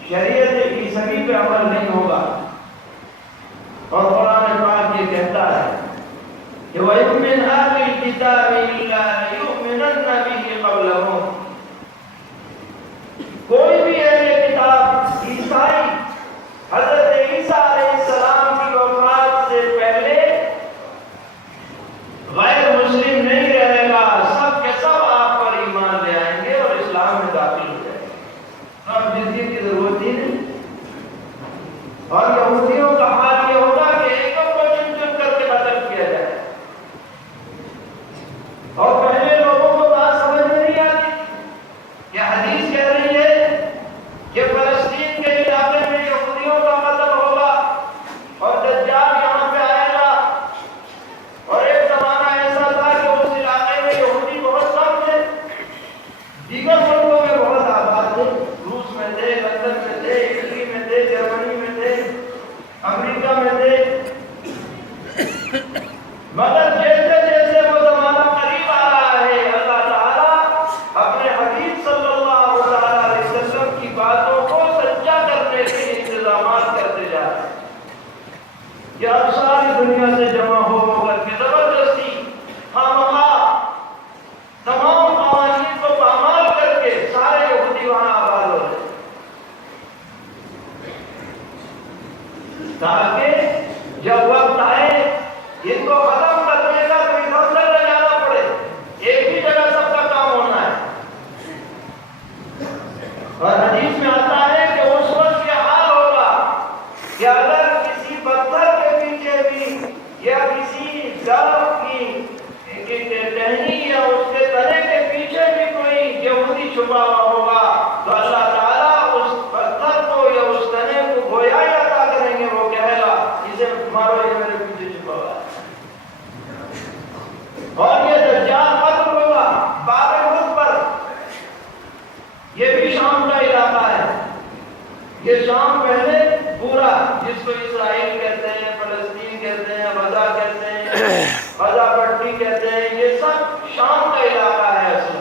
شریعت عیسوی پہ عمل نہیں ہوگا۔ اور قرآن پاک یہ کہتا ہے کہ وَإِن مِّنْ أَهْلِ الْكِتَابِ إِلَّا لَيُؤْمِنَنَّ بِهِ قَبْلَ مَوْتِهِ، کوئی بھی اہل کتاب عیسائی حضرت عیسیٰ علیہ السلام کی وفات سے پہلے غیر مسلم نہیں رہے گا، سب کے سب آپ پر ایمان لے آئیں گے اور اسلام میں داخل ہو جائیں گے، اب جزیے کی ضرورت ہی نہیں۔ اور یہودیوں کا حال یہ ہوگا کہ ایکوں کو چن چن کر کے قتل کیا جائے، اور پہلے لوگوں کو بات سمجھ میں نہیں آتی کہ حدیث کہہ رہی ہے کہ فلسطین کے علاقے میں یہودیوں کا قتل ہوگا اور دجال یہاں پہ آئے گا، اور ایک زمانہ ایسا تھا کہ اس علاقے میں یہودی بہت کم تھے، دیگر ملکوں میں بہت آباد تھے، روس میں تھے، لندن میں تھے، اٹلی میں تھے، جرمنی میں تھے، امریکہ میں تھے، مگر جیسے جیسے وہ زمانہ قریب آ رہا ہے اللہ تعالیٰ اپنے حبیب صلی اللہ علیہ وسلم کی باتوں کو سچا کرنے کے انتظامات کرتے جا رہے ہیں کہ اب ساری دنیا سے جمع ہو کر کے زبردستی خامخواہ تمام قوانین کو پامال کر کے سارے یہودی وہاں آباد ہو رہے تاکہ جب وقت آئے ان کو ختم کرنے کا کوئی مقصد نہ جانا پڑے، ایک ہی جگہ سب کا کام ہونا ہے۔ اور حدیث میں آتا ہے کہ اس وقت یہ حال ہوگا کہ اگر کسی پتھر کے پیچھے بھی یا کسی درخت کی ٹہنی یا اس کے تنے کے پیچھے بھی کوئی یہودی چھپا ہوا ہوگا تو اللہ تعالیٰ اس پتھر کو یا اس تنے کو گویا یا عطا کریں گے، وہ کہے گا اسے مارو، یہ میرے پیچھے چھپا ہوا ہے۔ اور یہ دجال قتل ہوگا باب ملک پر، یہ بھی شام کا علاقہ ہے، یہ شام پہلے پورا جس کو اسرائیل کہتے ہیں، فلسطین کہتے ہیں، غزہ کہتے ہیں، غزہ پٹی کہتے ہیں، یہ سب شام کا علاقہ ہے اصل۔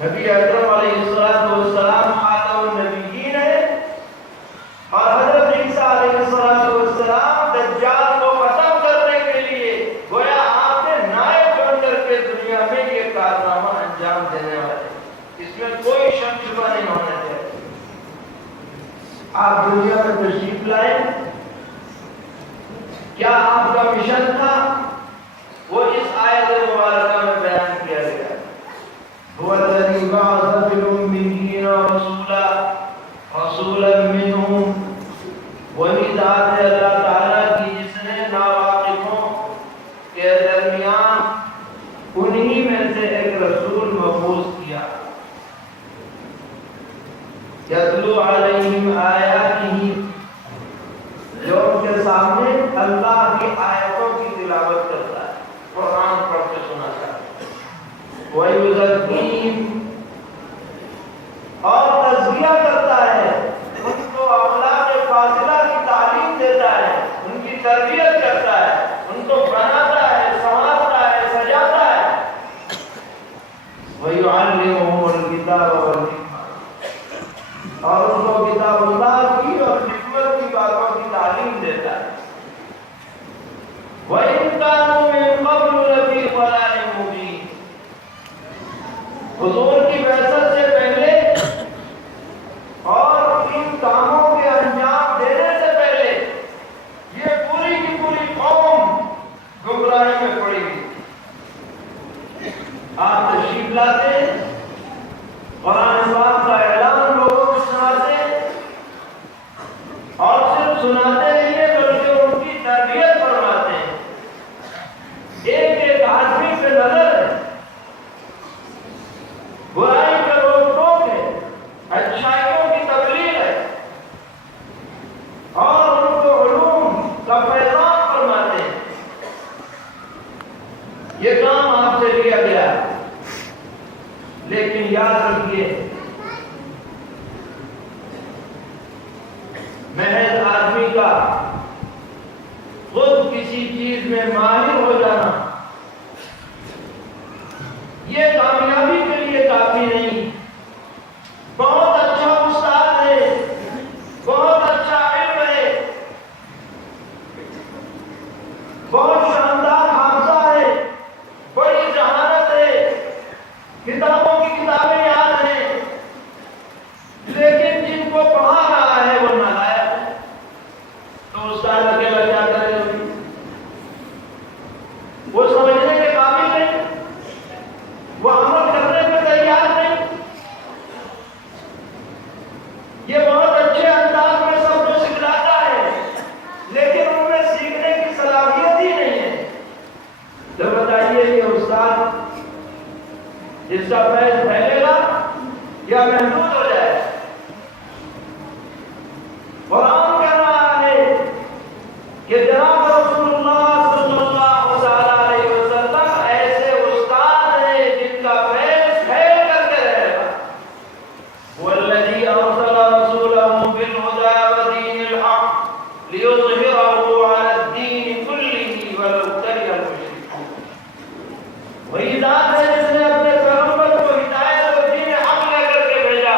نبی اکرم علیہ السلام خاتم النبیین ہے، اور حضرت عیسیٰ علیہ السلام دجال کو ختم کرنے کے لیے گویا آپ نے نائب بن کر کے دنیا میں یہ کارنامہ انجام دینے والے، اس میں کوئی شک شبہ نہیں ہونا چاہیے۔ آپ دنیا میں تشریف لائے، کیا آپ کا مشن تھا؟ وہ اس آیت مبارکہ میں بیان کیا گیا۔ هو الذي بعث في الأميين رسولا منهم، وہی ذات ہے اللہ تعالیٰ کی جس نے ناواقفوں کے درمیان انہی میں سے ایک رسول مبعوث کیا، یتلو علیہم آیاتہ، جو ان کے سامنے اللہ کی آیتوں کی تلاوت کرتا ہے، قرآن پڑھ کے سناتا ہے، وَيُزَكِّيهِمْ، اور تزکیہ کرتا ہے، ان کو اخلاق فاضلہ کی تعلیم دیتا ہے، ان کی تربیت کرتا ہے، ان کو بناتا ہے، سنوارتا ہے، سجاتا ہے، وَيُعَلِّمُهُمُ الْكِتَابَ وَالْحِکْمَةَ، اور ان کو کتاب اللہ کی اور حکمت کی باتوں کی تعلیم دیتا ہے۔ وَإِن كَانُوا مِن قَبْلُ لَفِي ضَلَالٍ مُبِينٍ، حضور کی بعثت سے پہلے اور ان کاموں کے انجام دینے سے پہلے یہ پوری کی پوری قوم گمراہی میں پڑی گئی۔ آپ تشریف لاتے ہیں، قرآن پاک کا اعلان لوگوں کو سناتے ہیں، اور صرف سناتے نہیں ہیں بلکہ ان کی تربیت فرماتے ہیں۔ ایک ایک آدمی پہ نظر ہے، برائی پہ روک ٹوک ہے، اچھائیوں کی تبلیغ ہے، اور ان کو علوم کا پیغام فرماتے ہیں۔ یہ کام آپ سے لیا گیا ہے، لیکن یاد رکھیے محض آدمی کا خود کسی چیز میں ماہر ہو جانا یہ کامیابی کے لیے کافی نہیں۔ بہت اچھا استاد ہے، بہت اچھا علم ہے، بہت شاندار حافظہ ہے، بڑی ذہانت ہے، کتابوں کی کتابیں یاد ہیں، لیکن جن کو پڑھا رہا ہے وہ نالائق ہے، تو استاد اکیلا کیا کرے؟ وہ سمجھنے کے قابل نہیں، وہ عمل کرنے میں تیار نہیں۔ یہ بہت اچھے انداز میں سب کو سکھلاتا ہے، لیکن ان میں سیکھنے کی صلاحیت ہی نہیں ہے۔ تو بتائیے یہ استاد اس کا فیض پھیلے گا یا محدود ہو جائے؟ قرآن کہہ رہا ہے کہ جناب رسول اللہ صلی اللہ علیہ وسلم ایسے استاد ہیں جن کا فیض پھیل کر کے رہے گا۔ والذی ارسل رسولہ بالہدی ودین الحق لیظہرہ علی الدین کلہ ولو کرہ المشرکون، وہی ذات ہے جس نے اپنے پیغمبر کو ہدایت اور دین حق لے کر کے بھیجا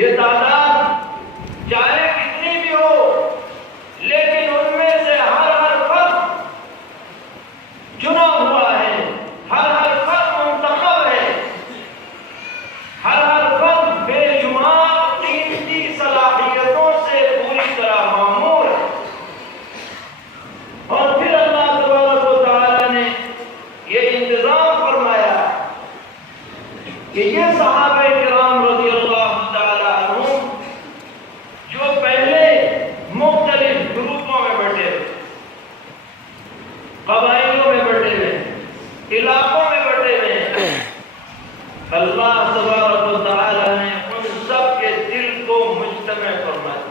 یہ تعداد چاہے کتنی بھی ہو، لیکن ان میں سے ہر فرد چنا ہوا ہے، ہر فرد منتخب ہے، ہر فرد بے شمار قیمتی صلاحیتوں سے پوری طرح معمور ہے۔ اور پھر اللہ تبارک و تعالی نے یہ انتظام فرمایا کہ یہ صحابہ کرام رضی اللہ تعالی عنہم جو پہلے مختلف گروپوں میں بٹے ہوئے، قبائلوں میں بٹے ہوئے، علاقوں میں بٹے ہوئے، اللہ تبارک و تعالی نے ان سب کے دل کو مجتمع فرمایا۔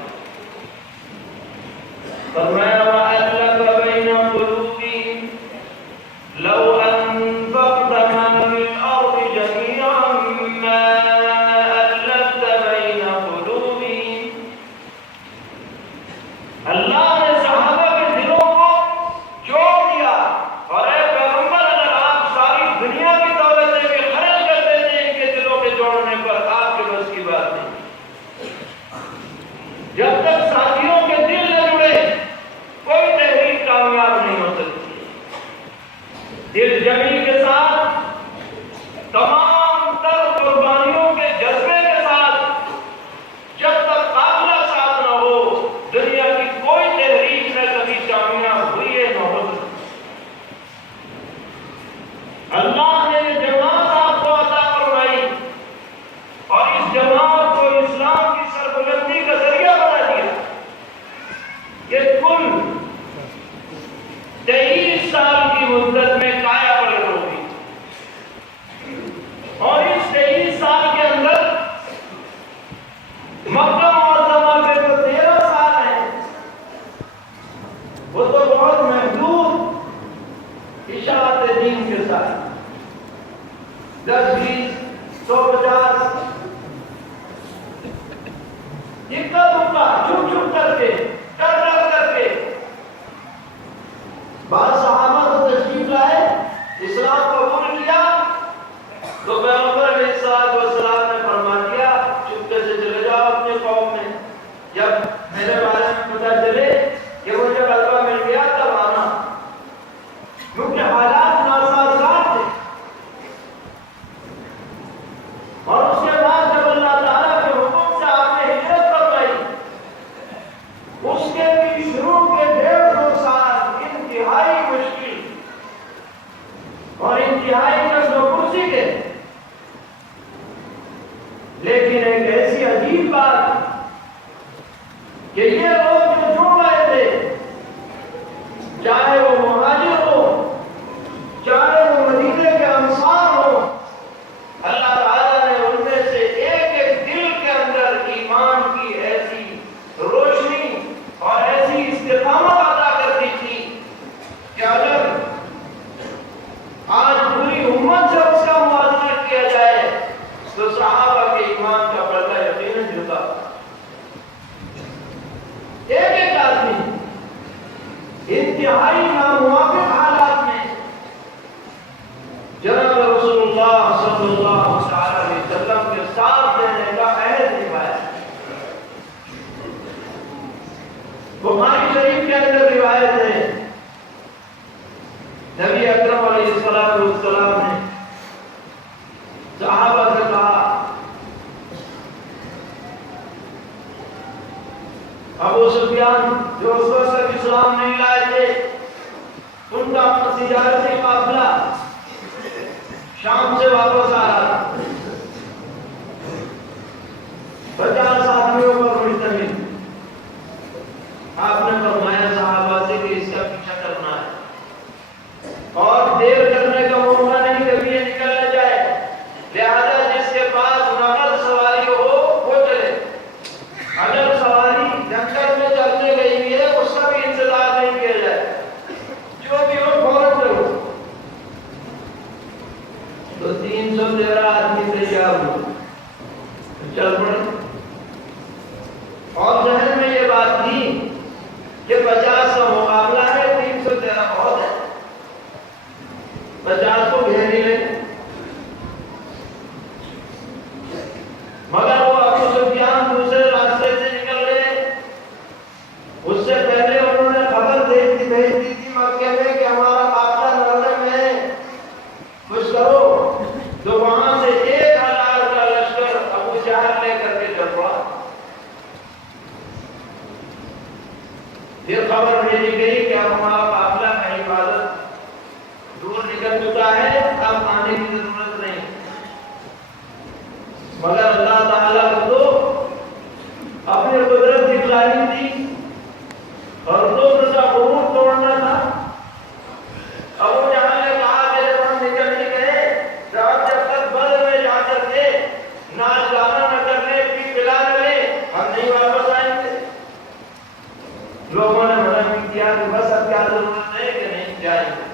فرمایا وَأَلَّفَ بَيْنَ قُلُوبِهِمْ لَوْ أَنفَقْتَ مَا فِي الْأَرْضِ جَمِيعًا مَا أَلَّفْتَ بَيْنَ قُلُوبِهِمْ۔ اللہ نے صحابہ کے دلوں کو جوڑ دیا، اور اے پیغمبر اگر آپ ساری دنیا کی دولتیں بھی خرچ کر دیتے ان کے دلوں کے جوڑنے پر، آپ کے بس کی بات نہیں۔ جب تک ساتھیوں کے دل نہ جڑے کوئی تحریک کامیاب نہیں ہو سکتی۔ دل جمی کے ساتھ، تمام تر قربانیوں کے جذبے کے ساتھ، جب تک قافلہ ساتھ نہ ہو، دنیا کی کوئی تحریک نہ کبھی کامیاب ہوئی ہے نہ ہو سکتی۔ اللہ نے یہ جماعت آپ کو عطا فرمائی اور اس جماعت کو اسلام کی سربلندی کا ذریعہ بنا دیا۔ یہ کل 23 سال کی مدت میں کایا پلٹ ہوگی، اور اس 23 سال کے اندر مکہ معظمہ کے جو 13 سال ہیں وہ تو بہت محدود اشاعت دین کے ساتھ 10 20 150 اکا دکا چھپ چھپ کر کے ڈر ڈر کر کے بعض صحابہ تو تشریف لائے، اسلام قبول کیا تو پیغمبر علیہ الصلوۃ والسلام نے فرما دیا چپکے سے چلے جاؤ اپنے قوم میں، جب میرے بارے میں پتہ چلے کہ مجھے غلبہ مل گیا تب آنا، کیونکہ حالات ناسازگار تھے۔ اور اس کے بعد جب اللہ تعالیٰ کے حکم سے آپ نے ہجرت فرمائی، اس کے بھی شروع کے 1.5 سال انتہائی مشکل اور انتہائی نظم و کرسی کے، لیکن ایک ایسی عجیب بات کہ یہ لوگ جو جڑ رہے تھے، چاہے وہ مہاجر ہو، چاہے وہ مدینے کے انصار ہو، اللہ تعالیٰ نے ان میں سے ایک ایک دل کے اندر ایمان کی ایسی روشنی اور ایسی استقامت عطا کر دی تھی کہ اگر آج پوری امت سے اس کا موازنہ کیا جائے تو صحابہ کے ایمان کا پلہ یقیناً جھکا۔ ایک ایک آدمی انتہائی ناموافق حالات میں جناب رسول اللہ صلی اللہ علیہ وسلم کے ساتھ دینے کا عہد نبھایا۔ بخاری شریف کے اندر روایت ہے، نبی اکرم علیہ السلام نے صحابہ سے کہا، ابو سفیان جو اس وقت تک اسلام نہیں لائے تھے، ان کا اپنا تجارتی قافلہ شام سے واپس آ رہا، 50 آدمیوں پر مشتمل۔ آپ نے فرمایا صحابہ سے کہ اس کا پیچھا کرنا ہے اور دیر کرنے کا موقع نہیں کبھی یہ نکل نہ جائے، لہذا جس کے پاس نقد سواری ہو وہ چلے، اگر سواری جنگل میں چلنے گئی ہوئی ہے اس کا بھی انتظار نہیں کیا جائے، جو بھی ہو فوراً چلو۔ تو 313 آدمی تیار ہوئے، چل پڑے، اور ذہن میں یہ بات تھی کہ 50 کا مقابلہ ہے، 313 بہت ہے، 50 کو گھیر ہی لیں۔ مگر وہ ابو سفیان پھر خبر بھیجی گئی کہ اب ہمارا قافلہ کا حفاظت دور نکل چکا ہے، اب آنے کی ضرورت نہیں، مگر اللہ تعالیٰ کو تو اپنی قدرت دکھلانی تھی اور دوسرے کا غرور توڑنا تھا۔ ابو جہل نے کہا میرے ہم نکل نہیں گئے جب تک بدر میں جا کر کے ناچ گانا نہ کر لے، پی پلا نہ لے، ہم نہیں واپس آئیں گے۔ لوگوں نے منع کیا کہ بس اب کیا ضرورت ہے کہ نہیں جائیں گے،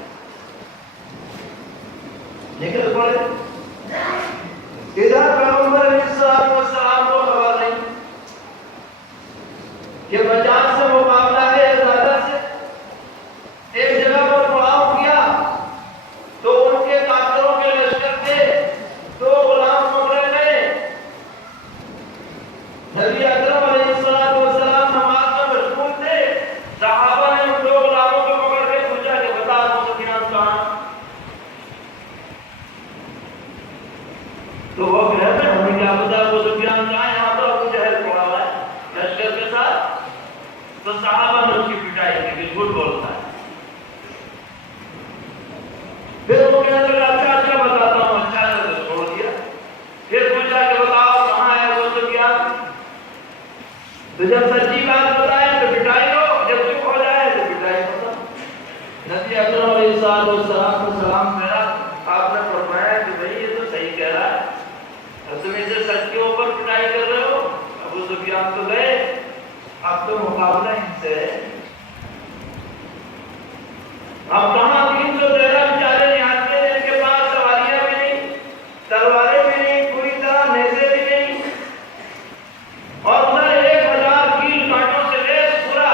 نکل پڑے۔ ادھر پیغمبر علیہ السلام کو خبر نہیں کہ بجان سے مقابلہ ہے زیادہ سے، ایک جگہ پر پڑاؤ کیا تو ان کے کافروں کے لشکر کے دو غلام پکڑے گئے۔ نبی اکرم علیہ السلام نماز میں مشغول تھے، صحابہ نے ان دو غلاموں کو پکڑ کے پوچھا کہ بتا ابو سفیان کہاں؟ تو وہ کہتے ہیں ہمیں کیا پتا ابو سفیان کہاں ہے، یہاں تو ابو جہل پڑا ہوا ہے لشکر کے ساتھ۔ تو صحابہ نے اس کی پٹائی کی کہ جھوٹ بولتا ہے۔ پھر وہ کہنے لگا اچھا بتاتا ہوں، اچھا ہے تو چھوڑ دیا۔ پھر پوچھا کہ بتاؤ کہاں ہے ابو سفیان؟ تو جب سچی بات بتائے تو پٹائی ہو، جب چپ ہو جائے تو پٹائی ختم۔ نبی اکرم علیہ السلام کو سلام کیا، آپ نے فرمایا کہ بھائی یہ تو صحیح کہہ رہا ہے، تم اسے سچ کے اوپر پٹائی کر رہے ہو۔ ابو سفیان تو گئے، اب تو مقابلہ ان سے ہے۔ اب کہاں 313 بیچارے نہاتے ہیں، ان کے پاس سواریاں بھی نہیں، تلواریں بھی نہیں، پوری طرح نیزے بھی نہیں، اور ادھر 1000 کیل کانٹوں سے لیس پورا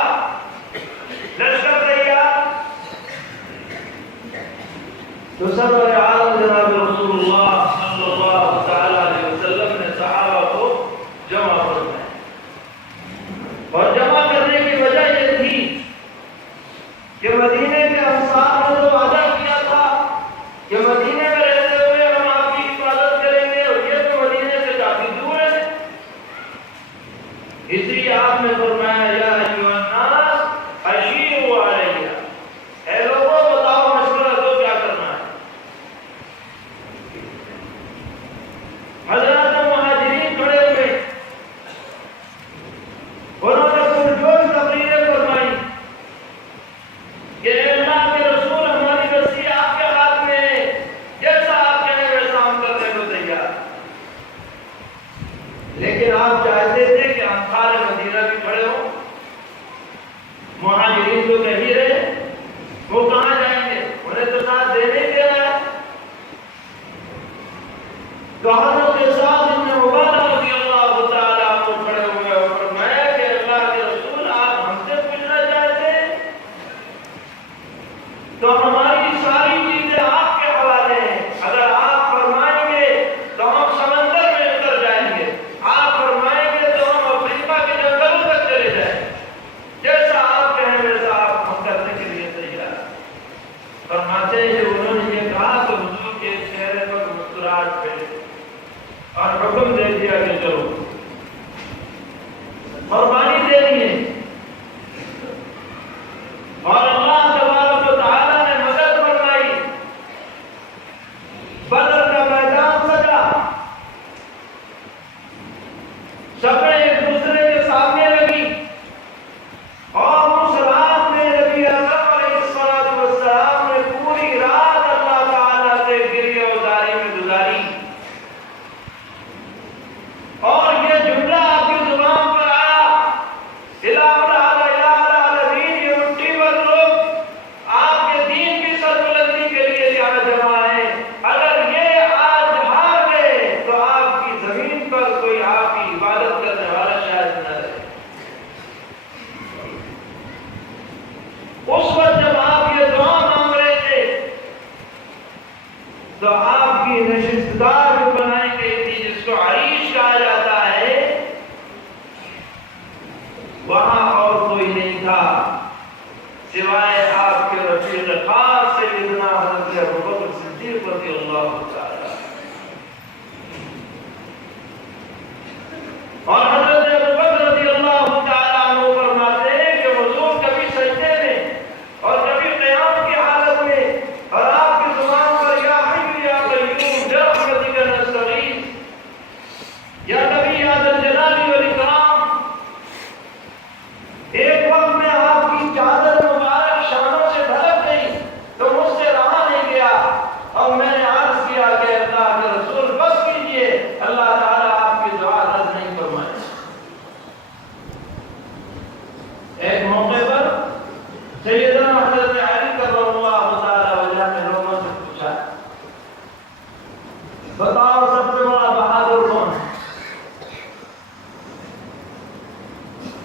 لشکر تیار۔ تو سرور عالم جناب رسول اللہ صلی اللہ تعالی علیہ وسلم نے صحابہ کو جمع فرمایا، اور جمع کرنے کی وجہ یہ تھی کہ مدینے کے انصار نے جو وعدہ کیا تھا کہ مدینے میں رہتے ہوئے ہم آپ کی حفاظت کریں گے، اور یہ تو مدینے سے کافی دور ہے، اس لیے آپ نے فرمایا یا ایھا الناس اشیروا علیہ، اے لوگوں بتاؤ مشورہ دو کیا کرنا ہے۔ حضرات مہاجرین کھڑے ہوئے، انہوں نے پرجوش تقریریں فرمائی کہ اللہ کے رسول ہماری رسی آپ کے ہاتھ میں ہے، جیسا آپ کہیں ویسا ہم کرنے کو تیار۔ لیکن آپ چاہتے تھے کہ انصار مدینہ بھی کھڑے ہوں، مہاجرین تو کہہ ہی رہے، وہ کہاں جائیں گے، انہیں تو ساتھ دینے ہی دینا ہے۔ تو حضرت سعد بن عبادہ رضی اللہ تعالیٰ عنہ کھڑے ہوئے اور فرمایا کہ اللہ کے رسول آپ ہم سے پوچھنا چاہتے ہیں تو ہماری ساری چیزیں آپ کے حوالے ہیں، اگر آپ فرمائیں گے تو ہم سمندر میں اتر جائیں گے، آپ فرمائیں گے تو ہم افریقہ کے جنگلوں تک چلے جائیں گے، جیسا آپ کہیں ویسا آپ ہم کرنے کے لیے تیار۔ فرماتے ہیں جب انہوں نے یہ کہا تو حضور کے چہرے پر مسکراہٹ پھیلی اور حکم دے دیا کہ چلو قربانی دینی ہے، اور اللہ تبارک و تعالیٰ نے مدد فرمائی۔ بدر کا میدان سجا، صفیں ایک دوسرے کے سامنے لگی، اور اس رات میں نبی اکرم علیہ السلام نے پوری رات اللہ تعالیٰ سے گریہ و زاری میں گزاری، اور یہ جملہ آپ کی زبان پر آیا، الہ العالمین، یہ مٹھی پر لوگ آپ کے دین کی سربلندی کے لیے یہاں جمع ہیں، اگر یہ آج ہار گئے تو آپ کی زمین پر کوئی آپ کی عبادت کرنے والا شاید نہ رہے۔ اس وقت جب آپ یہ دعا مانگ رہے تھے تو آپ کی نشستگاہ جو بنائی گئی تھی جس کو عریش کہا جاتا ہے، وہاں اور کوئی نہیں تھا سوائے آپ کے رفیق خاص سیدنا حضرت ابوبکر صدیق رضی اللہ تعالی، اور حضرت ابوبکر رضی اللہ تعالی عنہ فرماتے ہیں کہ حضور کبھی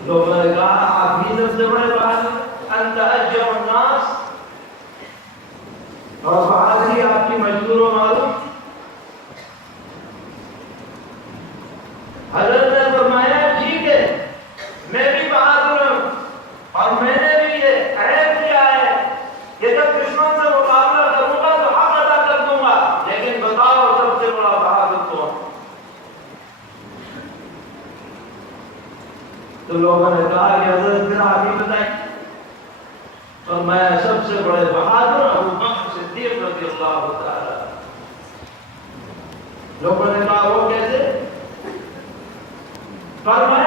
لوگوں نے کہا آپ ہی سب سے بڑے بہادر، انت اجر الناس، اور بہادری آپ کی مشہور و معلوم۔ حضرت نے فرمایا ٹھیک ہے میں بھی بہادر ہوں اور میں نے بھی یہ عہد کیا ہے کہ جب دشمن سے مقابلہ کروں گا تو حق ادا کر دوں گا، لیکن بتاؤ سب سے بڑا بہادر کون؟ تو لوگوں نے کہا کہ حضرت پھر آپ ہی بتائیں، اور میں سب سے بڑے بہادر ابو بکر صدیق رضی اللہ تعالی۔ لوگوں نے کہا وہ کیسے؟ فرمایا